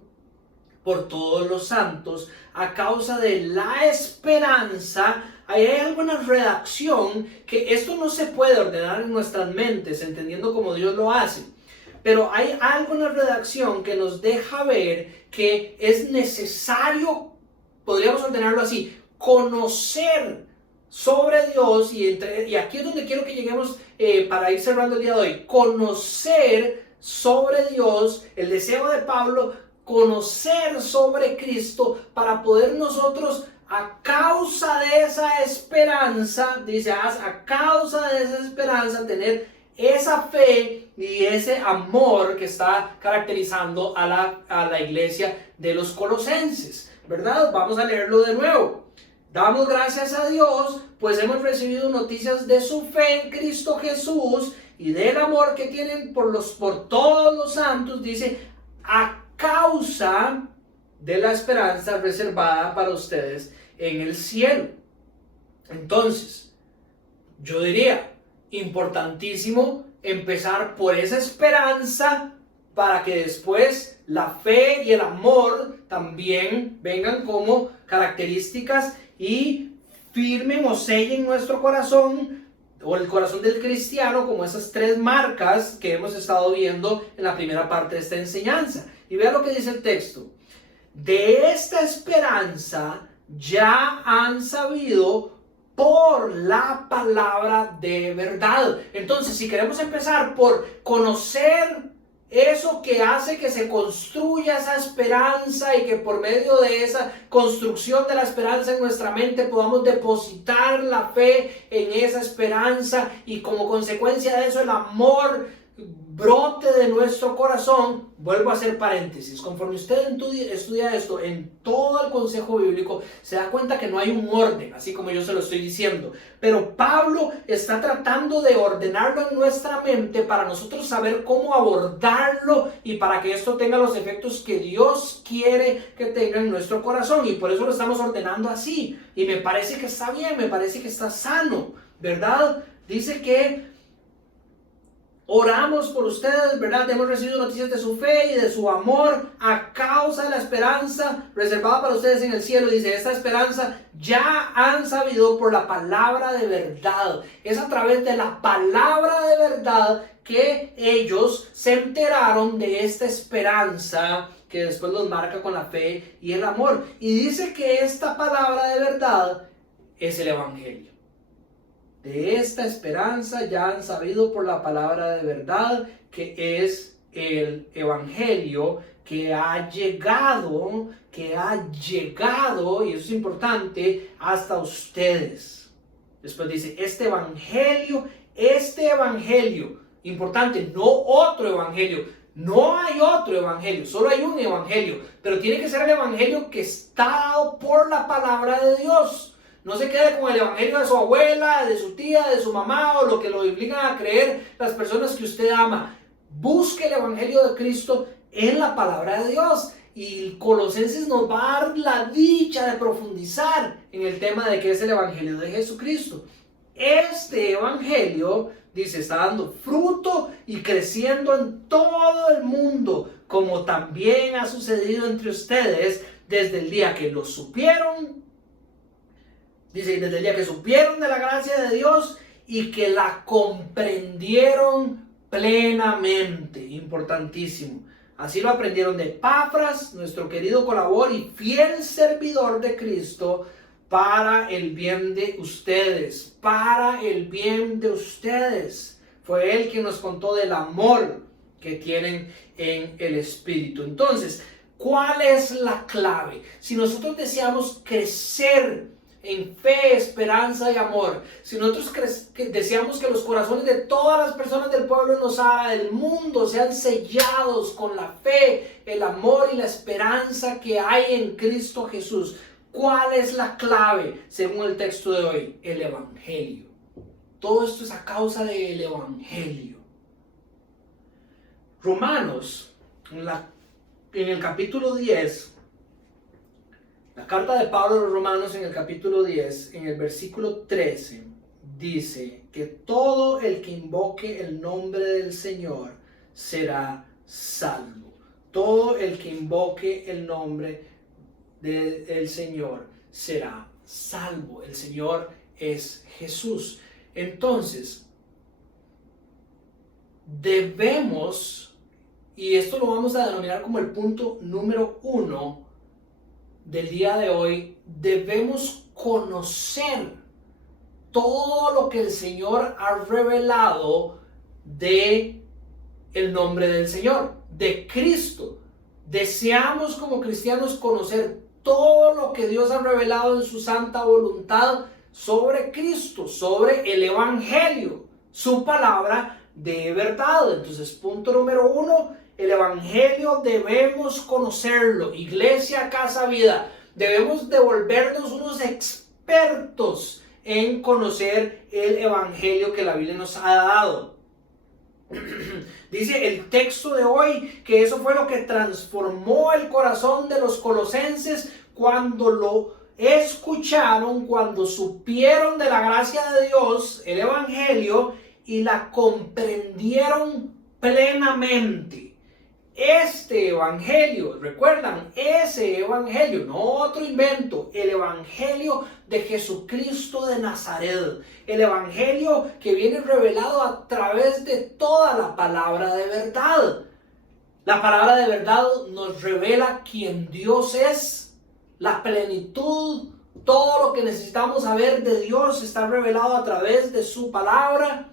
por todos los santos a causa de la esperanza. Ahí hay alguna redacción que esto no se puede ordenar en nuestras mentes, entendiendo como Dios lo hace. Pero hay alguna redacción que nos deja ver que es necesario, podríamos ordenarlo así, conocer sobre Dios, y aquí es donde quiero que lleguemos para ir cerrando el día de hoy. Conocer sobre Dios, el deseo de Pablo, conocer sobre Cristo para poder nosotros, a causa de esa esperanza, dice, a causa de esa esperanza, tener esa fe y ese amor que está caracterizando a la iglesia de los colosenses, ¿verdad? Vamos a leerlo de nuevo. Damos gracias a Dios, pues hemos recibido noticias de su fe en Cristo Jesús y del amor que tienen por todos los santos, dice, a causa de la esperanza reservada para ustedes en el cielo. Entonces, Yo diría, importantísimo empezar por esa esperanza para que después la fe y el amor también vengan como características y firmen o sellen nuestro corazón o el corazón del cristiano como esas tres marcas que hemos estado viendo en la primera parte de esta enseñanza. Y vea lo que dice el texto. De esta esperanza ya han sabido por la palabra de verdad. Entonces, si queremos empezar por conocer eso que hace que se construya esa esperanza y que por medio de esa construcción de la esperanza en nuestra mente podamos depositar la fe en esa esperanza y como consecuencia de eso el amor brote de nuestro corazón. Vuelvo a hacer paréntesis, conforme usted estudia esto en todo el consejo bíblico, se da cuenta que no hay un orden, así como yo se lo estoy diciendo, pero Pablo está tratando de ordenarlo en nuestra mente para nosotros saber cómo abordarlo y para que esto tenga los efectos que Dios quiere que tenga en nuestro corazón, y por eso lo estamos ordenando así, y me parece que está bien, me parece que está sano, ¿verdad? Dice que oramos por ustedes, ¿verdad? Hemos recibido noticias de su fe y de su amor a causa de la esperanza reservada para ustedes en el cielo. Dice, esta esperanza ya han sabido por la palabra de verdad. Es a través de la palabra de verdad que ellos se enteraron de esta esperanza que después los marca con la fe y el amor. Y dice que esta palabra de verdad es el Evangelio. De esta esperanza ya han sabido por la palabra de verdad que es el Evangelio que ha llegado, y eso es importante, hasta ustedes. Después dice, este Evangelio, importante, no otro Evangelio. No hay otro evangelio, solo hay un evangelio, pero tiene que ser el evangelio que está dado por la palabra de Dios. No se quede con el evangelio de su abuela, de su tía, de su mamá o lo que lo obligan a creer las personas que usted ama. Busque el evangelio de Cristo en la palabra de Dios. Y Colosenses nos va a dar la dicha de profundizar en el tema de qué es el evangelio de Jesucristo. Este evangelio, dice, está dando fruto y creciendo en todo el mundo, como también ha sucedido entre ustedes desde el día que lo supieron. Dice, desde el día que supieron de la gracia de Dios y que la comprendieron plenamente. Importantísimo. Así lo aprendieron de Epafras, nuestro querido colaborador y fiel servidor de Cristo, para el bien de ustedes. Para el bien de ustedes. Fue él quien nos contó del amor que tienen en el Espíritu. Entonces, ¿cuál es la clave? Si nosotros deseamos crecer en fe, esperanza y amor, si nosotros deseamos que los corazones de todas las personas del pueblo de Nosara, del mundo, sean sellados con la fe, el amor y la esperanza que hay en Cristo Jesús, ¿cuál es la clave según el texto de hoy? El Evangelio. Todo esto es a causa del Evangelio. Romanos, en el capítulo 10, la carta de Pablo a los Romanos en el capítulo 10, en el versículo 13, dice que todo el que invoque el nombre del Señor será salvo. Todo el que invoque el nombre del Señor será salvo. El Señor es Jesús. Entonces, debemos, y esto lo vamos a denominar como el punto número 1 del día de hoy, debemos conocer todo lo que el Señor ha revelado de el nombre del Señor, de Cristo. Deseamos como cristianos conocer todo lo que Dios ha revelado en su santa voluntad sobre Cristo, sobre el Evangelio, su palabra de verdad. Entonces, punto número 1, el Evangelio debemos conocerlo. Iglesia, Casa Vida, debemos de volvernos unos expertos en conocer el Evangelio que la Biblia nos ha dado. Dice el texto de hoy que eso fue lo que transformó el corazón de los colosenses cuando lo escucharon, cuando supieron de la gracia de Dios, el evangelio, y la comprendieron plenamente. Este evangelio, recuerdan, ese evangelio, no otro invento, el evangelio de Jesucristo de Nazaret, el evangelio que viene revelado a través de toda la palabra de verdad. La palabra de verdad nos revela quién Dios es, la plenitud, todo lo que necesitamos saber de Dios está revelado a través de su palabra.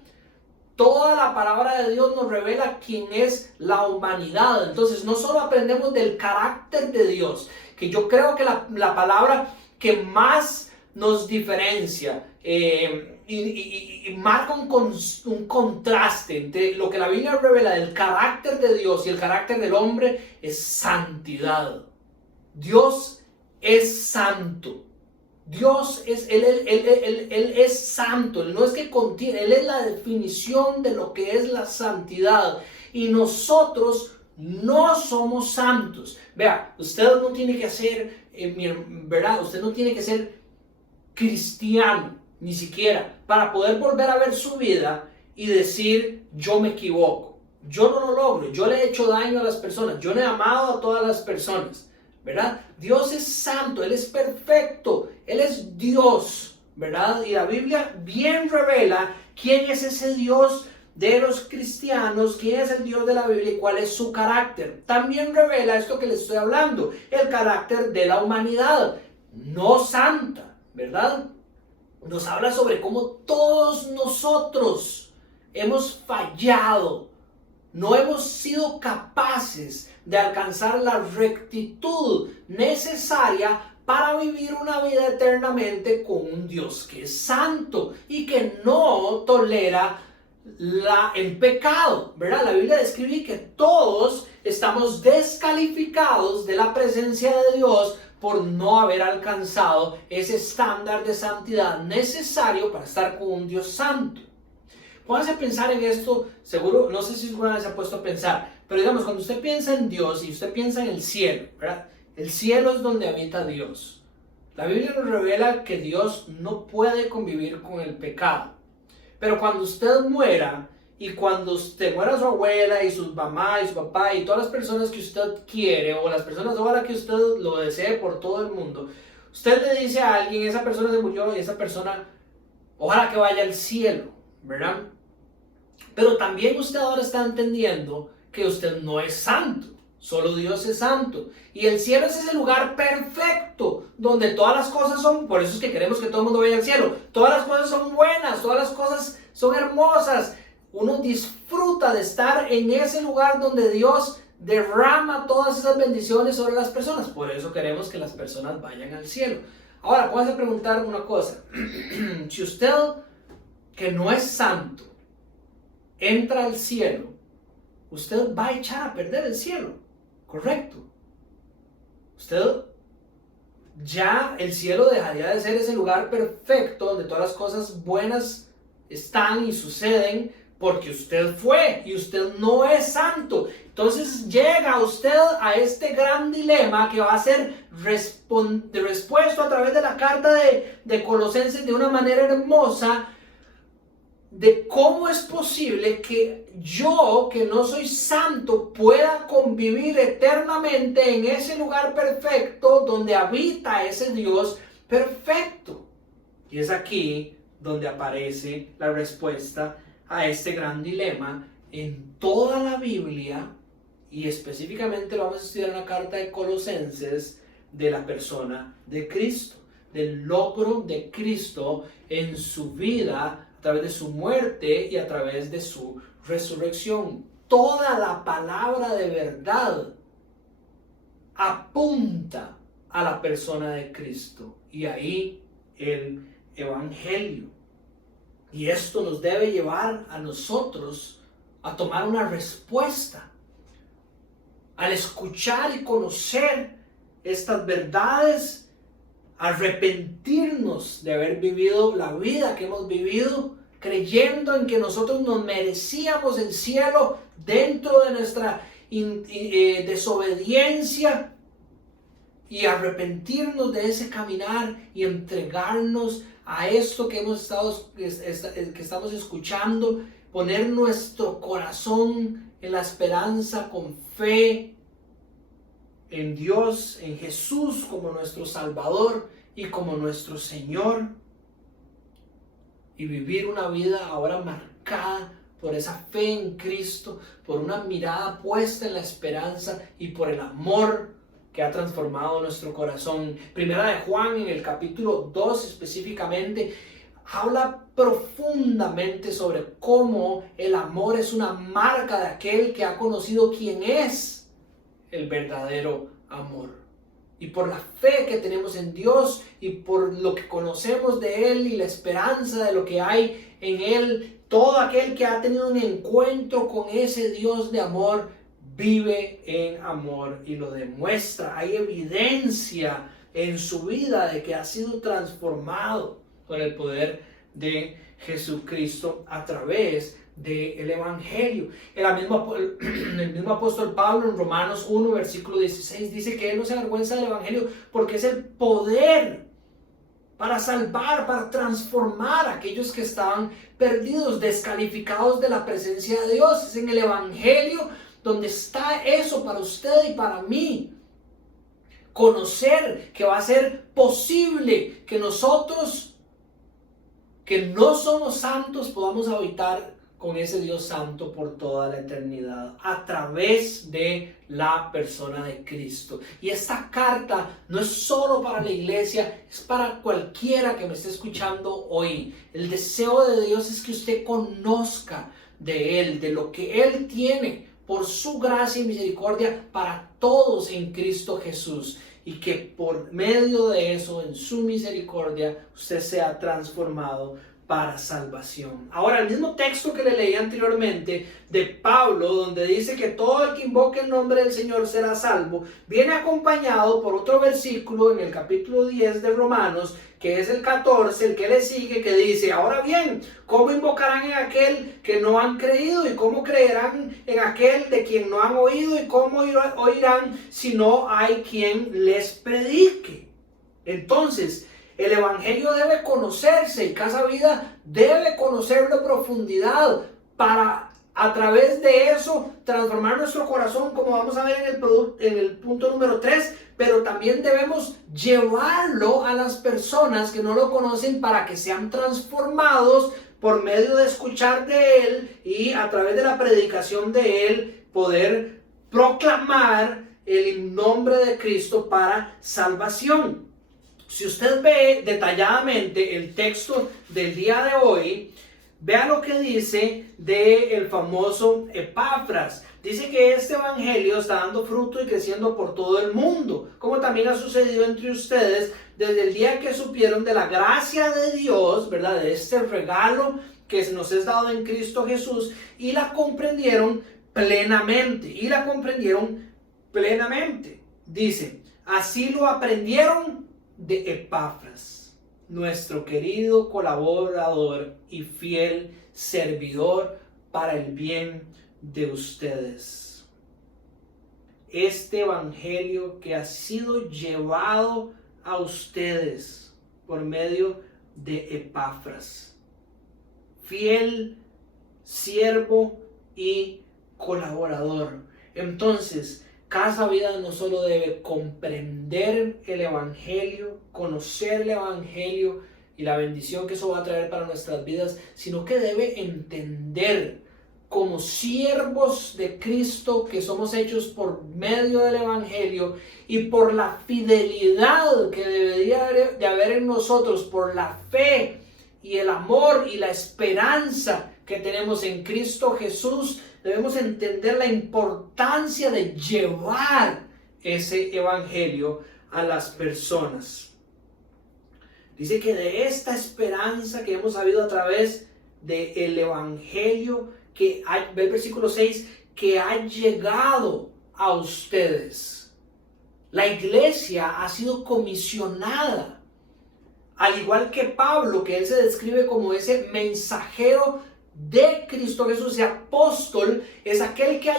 Toda la palabra de Dios nos revela quién es la humanidad. Entonces no solo aprendemos del carácter de Dios, que yo creo que la palabra que más nos diferencia y marca un contraste entre lo que la Biblia revela del carácter de Dios y el carácter del hombre es santidad. Dios es santo. Dios es, él es santo, Él no es que contiene, Él es la definición de lo que es la santidad y nosotros no somos santos. Vea, usted no tiene que ser, ¿verdad? Usted no tiene que ser cristiano, ni siquiera, para poder volver a ver su vida y decir, yo me equivoco, yo no lo logro, yo le he hecho daño a las personas, yo no he amado a todas las personas. ¿Verdad? Dios es santo, Él es perfecto, Él es Dios, ¿verdad? Y la Biblia bien revela quién es ese Dios de los cristianos, quién es el Dios de la Biblia y cuál es su carácter. También revela esto que les estoy hablando, el carácter de la humanidad, no santa, ¿verdad? Nos habla sobre cómo todos nosotros hemos fallado, no hemos sido capaces de alcanzar la rectitud necesaria para vivir una vida eternamente con un Dios que es santo y que no tolera el pecado, ¿verdad? La Biblia describe que todos estamos descalificados de la presencia de Dios por no haber alcanzado ese estándar de santidad necesario para estar con un Dios santo. Pónganse a pensar en esto, seguro, no sé si alguna vez se ha puesto a pensar, pero digamos, cuando usted piensa en Dios y usted piensa en el cielo, ¿verdad? El cielo es donde habita Dios. La Biblia nos revela que Dios no puede convivir con el pecado. Pero cuando usted muera, y cuando usted muera su abuela y su mamá y su papá y todas las personas que usted quiere, o las personas ahora que usted lo desee por todo el mundo, usted le dice a alguien, esa persona se murió y esa persona, ojalá que vaya al cielo, ¿verdad? Pero también usted ahora está entendiendo que usted no es santo, solo Dios es santo. Y el cielo es ese lugar perfecto, donde todas las cosas son, por eso es que queremos que todo el mundo vaya al cielo, todas las cosas son buenas, todas las cosas son hermosas. Uno disfruta de estar en ese lugar donde Dios derrama todas esas bendiciones sobre las personas. Por eso queremos que las personas vayan al cielo. Ahora, puedes preguntar una cosa. Si usted, que no es santo, entra al cielo, usted va a echar a perder el cielo, ¿correcto? Usted ya, el cielo dejaría de ser ese lugar perfecto donde todas las cosas buenas están y suceden porque usted fue y usted no es santo. Entonces llega usted a este gran dilema que va a ser respuesto a través de la carta de Colosenses de una manera hermosa, de cómo es posible que yo, que no soy santo, pueda convivir eternamente en ese lugar perfecto donde habita ese Dios perfecto. Y es aquí donde aparece la respuesta a este gran dilema en toda la Biblia, y específicamente lo vamos a estudiar en la carta de Colosenses, de la persona de Cristo, del logro de Cristo en su vida, a través de su muerte y a través de su resurrección. Toda la palabra de verdad apunta a la persona de Cristo, y ahí el Evangelio. Y esto nos debe llevar a nosotros a tomar una respuesta. Al escuchar y conocer estas verdades, arrepentirnos de haber vivido la vida que hemos vivido, creyendo en que nosotros nos merecíamos el cielo dentro de nuestra desobediencia, y arrepentirnos de ese caminar y entregarnos a esto que que estamos escuchando, poner nuestro corazón en la esperanza con fe en Dios, en Jesús como nuestro Salvador y como nuestro Señor, y vivir una vida ahora marcada por esa fe en Cristo, por una mirada puesta en la esperanza y por el amor que ha transformado nuestro corazón. Primera de Juan, en el capítulo 2 específicamente, habla profundamente sobre cómo el amor es una marca de aquel que ha conocido quién es el verdadero amor. Y por la fe que tenemos en Dios y por lo que conocemos de Él y la esperanza de lo que hay en Él, todo aquel que ha tenido un encuentro con ese Dios de amor vive en amor y lo demuestra. Hay evidencia en su vida de que ha sido transformado por el poder de Jesucristo a través del Evangelio. El mismo apóstol Pablo en Romanos 1 versículo 16 dice que él no se avergüenza del Evangelio porque es el poder para salvar, para transformar a aquellos que estaban perdidos, descalificados de la presencia de Dios. Es en el Evangelio donde está eso para usted y para mí. Conocer que va a ser posible que nosotros, que no somos santos, podamos habitar con ese Dios santo por toda la eternidad a través de la persona de Cristo. Y esta carta no es solo para la iglesia, es para cualquiera que me esté escuchando hoy. El deseo de Dios es que usted conozca de Él, de lo que Él tiene por su gracia y misericordia para todos en Cristo Jesús, y que por medio de eso, en su misericordia, usted sea transformado para salvación. Ahora, el mismo texto que le leí anteriormente de Pablo, donde dice que todo el que invoque el nombre del Señor será salvo, viene acompañado por otro versículo en el capítulo 10 de Romanos, que es el 14, el que le sigue, que dice: ahora bien, ¿cómo invocarán en aquel que no han creído? ¿Y cómo creerán en aquel de quien no han oído? ¿Y cómo oirán si no hay quien les predique? Entonces, el Evangelio debe conocerse y Casa Vida debe conocerlo en profundidad para a través de eso transformar nuestro corazón, como vamos a ver en el punto número 3, pero también debemos llevarlo a las personas que no lo conocen para que sean transformados por medio de escuchar de Él y a través de la predicación de Él poder proclamar el nombre de Cristo para salvación. Si usted ve detalladamente el texto del día de hoy, vea lo que dice del famoso Epafras. Dice que este evangelio está dando fruto y creciendo por todo el mundo, como también ha sucedido entre ustedes desde el día que supieron de la gracia de Dios, ¿verdad? De este regalo que nos es dado en Cristo Jesús, y la comprendieron plenamente. Dice: así lo aprendieron de Epafras, nuestro querido colaborador y fiel servidor para el bien de ustedes. Este evangelio que ha sido llevado a ustedes por medio de Epafras, fiel siervo y colaborador. Entonces, Casa Vida no solo debe comprender el Evangelio, conocer el Evangelio y la bendición que eso va a traer para nuestras vidas, sino que debe entender como siervos de Cristo que somos hechos por medio del Evangelio y por la fidelidad que debería de haber en nosotros, por la fe y el amor y la esperanza que tenemos en Cristo Jesús. Debemos entender la importancia de llevar ese evangelio a las personas. Dice que de esta esperanza que hemos sabido a través del evangelio, ve el versículo 6, que ha llegado a ustedes. La iglesia ha sido comisionada, al igual que Pablo, que él se describe como ese mensajero de Cristo Jesús. Ese apóstol es aquel que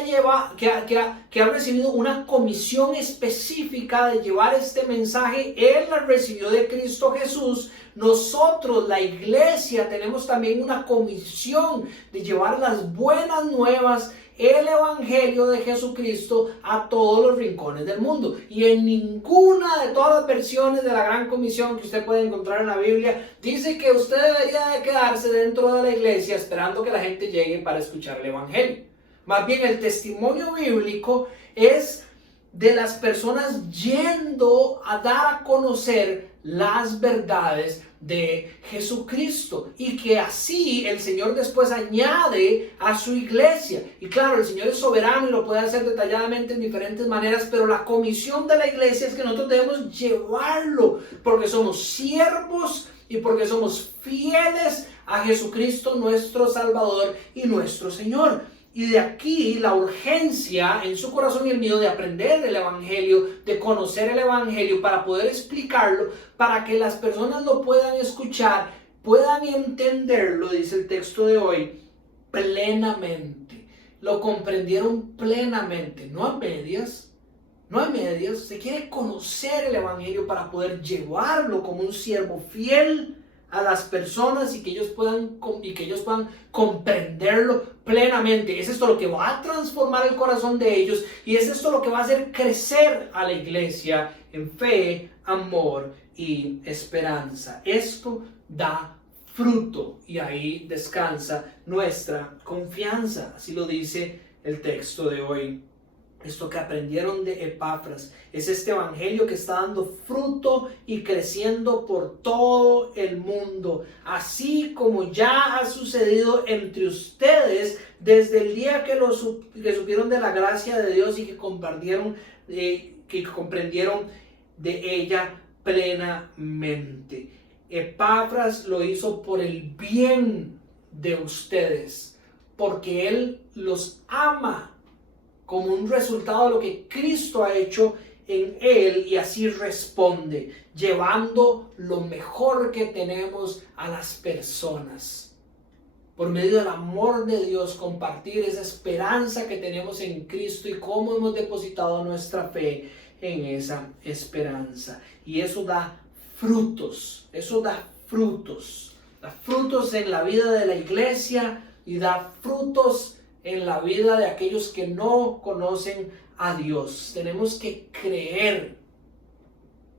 ha recibido una comisión específica de llevar este mensaje. Él la recibió de Cristo Jesús. Nosotros, la iglesia, tenemos también una comisión de llevar las buenas nuevas, el evangelio de Jesucristo, a todos los rincones del mundo. Y en ninguna de todas las versiones de la gran comisión que usted puede encontrar en la Biblia dice que usted debería de quedarse dentro de la iglesia esperando que la gente llegue para escuchar el evangelio. Más bien, el testimonio bíblico es de las personas yendo a dar a conocer las verdades de Jesucristo, y que así el Señor después añade a su iglesia. Y claro, el Señor es soberano y lo puede hacer detalladamente en diferentes maneras, pero la comisión de la iglesia es que nosotros debemos llevarlo porque somos siervos y porque somos fieles a Jesucristo, nuestro Salvador y nuestro Señor. Y de aquí la urgencia en su corazón y el mío de aprender el evangelio, de conocer el evangelio para poder explicarlo, para que las personas lo puedan escuchar, puedan entenderlo, dice el texto de hoy, plenamente. Lo comprendieron plenamente, no a medias. No a medias. Se quiere conocer el evangelio para poder llevarlo como un siervo fiel a las personas y que ellos puedan comprenderlo plenamente. Es esto lo que va a transformar el corazón de ellos, y es esto lo que va a hacer crecer a la iglesia en fe, amor y esperanza. Esto da fruto y ahí descansa nuestra confianza. Así lo dice el texto de hoy. Esto que aprendieron de Epafras es este evangelio que está dando fruto y creciendo por todo el mundo, así como ya ha sucedido entre ustedes desde el día que supieron de la gracia de Dios y que comprendieron de ella plenamente. Epafras lo hizo por el bien de ustedes, porque Él los ama como un resultado de lo que Cristo ha hecho en Él, y así responde, llevando lo mejor que tenemos a las personas. Por medio del amor de Dios, compartir esa esperanza que tenemos en Cristo y cómo hemos depositado nuestra fe en esa esperanza. Y eso da frutos, da frutos en la vida de la iglesia y da frutos en la vida de aquellos que no conocen a Dios. Tenemos que creer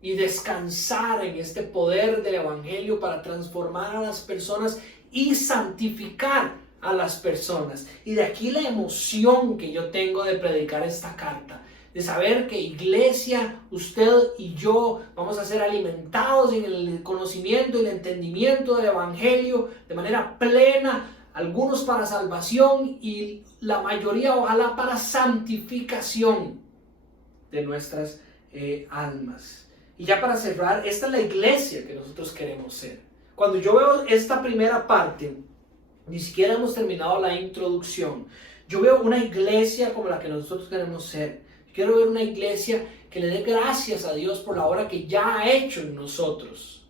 y descansar en este poder del evangelio para transformar a las personas y santificar a las personas. Y de aquí la emoción que yo tengo de predicar esta carta, de saber que iglesia, usted y yo vamos a ser alimentados en el conocimiento y el entendimiento del evangelio de manera plena, algunos para salvación y la mayoría ojalá para santificación de nuestras almas. Y ya para cerrar, esta es la iglesia que nosotros queremos ser. Cuando yo veo esta primera parte, ni siquiera hemos terminado la introducción. Yo veo una iglesia como la que nosotros queremos ser. Quiero ver una iglesia que le dé gracias a Dios por la obra que ya ha hecho en nosotros.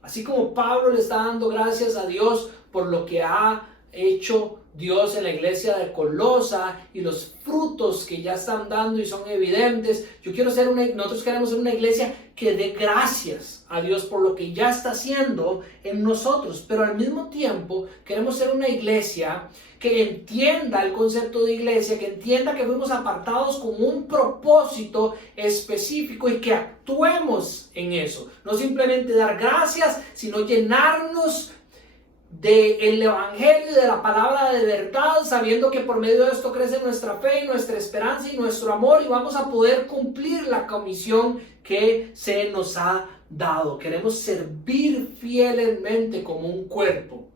Así como Pablo le está dando gracias a Dios por lo que ha hecho Dios en la iglesia de Colosa y los frutos que ya están dando y son evidentes. Nosotros queremos ser una iglesia que dé gracias a Dios por lo que ya está haciendo en nosotros, pero al mismo tiempo queremos ser una iglesia que entienda el concepto de iglesia, que entienda que fuimos apartados con un propósito específico y que actuemos en eso. No simplemente dar gracias, sino llenarnos del evangelio y de la palabra de verdad, sabiendo que por medio de esto crece nuestra fe y nuestra esperanza y nuestro amor, y vamos a poder cumplir la comisión que se nos ha dado. Queremos servir fielmente como un cuerpo,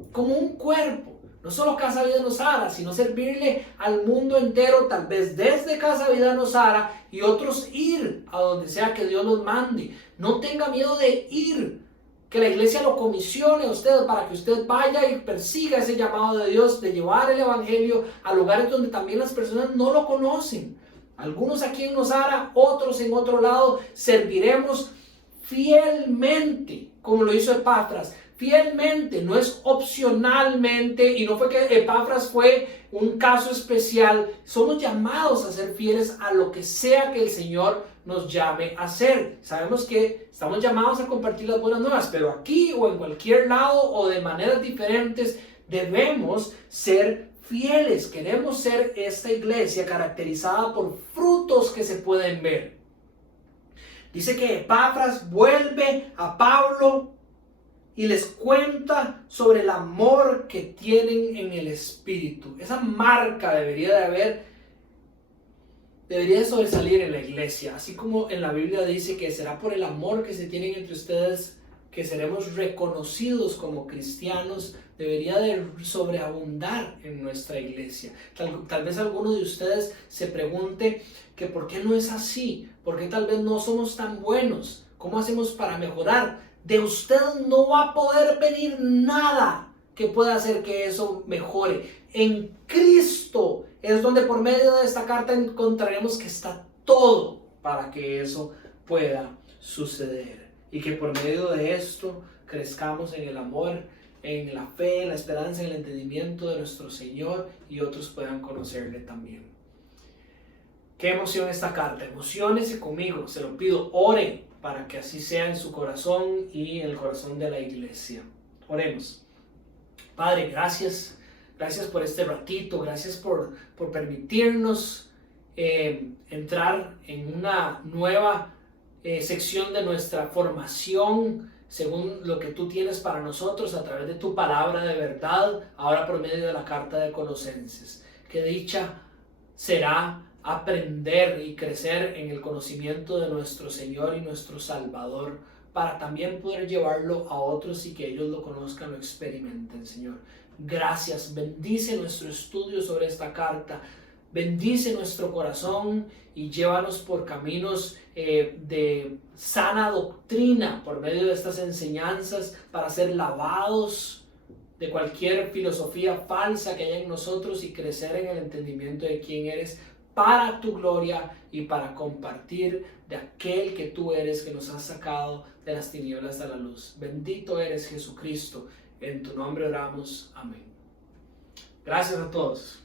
no solo Casa Vida Nosara, sino servirle al mundo entero, tal vez desde Casa Vida Nosara y otros ir a donde sea que Dios nos mande. No tenga miedo de ir, que la iglesia lo comisione a usted para que usted vaya y persiga ese llamado de Dios de llevar el evangelio a lugares donde también las personas no lo conocen. Algunos aquí en Nosara, otros en otro lado. Serviremos fielmente, como lo hizo Epafras, fielmente, no es opcionalmente, y no fue que Epafras fue un caso especial. Somos llamados a ser fieles a lo que sea que el Señor nos llame a hacer. Sabemos que estamos llamados a compartir las buenas nuevas, pero aquí o en cualquier lado o de maneras diferentes debemos ser fieles. Queremos ser esta iglesia caracterizada por frutos que se pueden ver. Dice que Epafras vuelve a Pablo y les cuenta sobre el amor que tienen en el Espíritu. Esa marca debería de sobresalir en la iglesia, así como en la Biblia dice que será por el amor que se tienen entre ustedes que seremos reconocidos como cristianos. Debería de sobreabundar en nuestra iglesia. Tal vez alguno de ustedes se pregunte que por qué no es así, por qué tal vez no somos tan buenos, cómo hacemos para mejorar. De usted no va a poder venir nada que pueda hacer que eso mejore. En Cristo es donde por medio de esta carta encontraremos que está todo para que eso pueda suceder. Y que por medio de esto crezcamos en el amor, en la fe, en la esperanza, en el entendimiento de nuestro Señor y otros puedan conocerle también. Qué emoción esta carta. Emociónese conmigo, se lo pido, oren para que así sea en su corazón y en el corazón de la iglesia. Oremos. Padre, gracias por este ratito, gracias por permitirnos entrar en una nueva sección de nuestra formación según lo que tú tienes para nosotros a través de tu palabra de verdad, ahora por medio de la carta de Colosenses. Qué dicha será aprender y crecer en el conocimiento de nuestro Señor y nuestro Salvador, para también poder llevarlo a otros y que ellos lo conozcan, lo experimenten, Señor. Gracias, bendice nuestro estudio sobre esta carta, bendice nuestro corazón y llévanos por caminos de sana doctrina por medio de estas enseñanzas para ser lavados de cualquier filosofía falsa que haya en nosotros y crecer en el entendimiento de quién eres, para tu gloria y para compartir de aquel que tú eres, que nos has sacado de las tinieblas a la luz. Bendito eres, Jesucristo. En tu nombre oramos. Amén. Gracias a todos.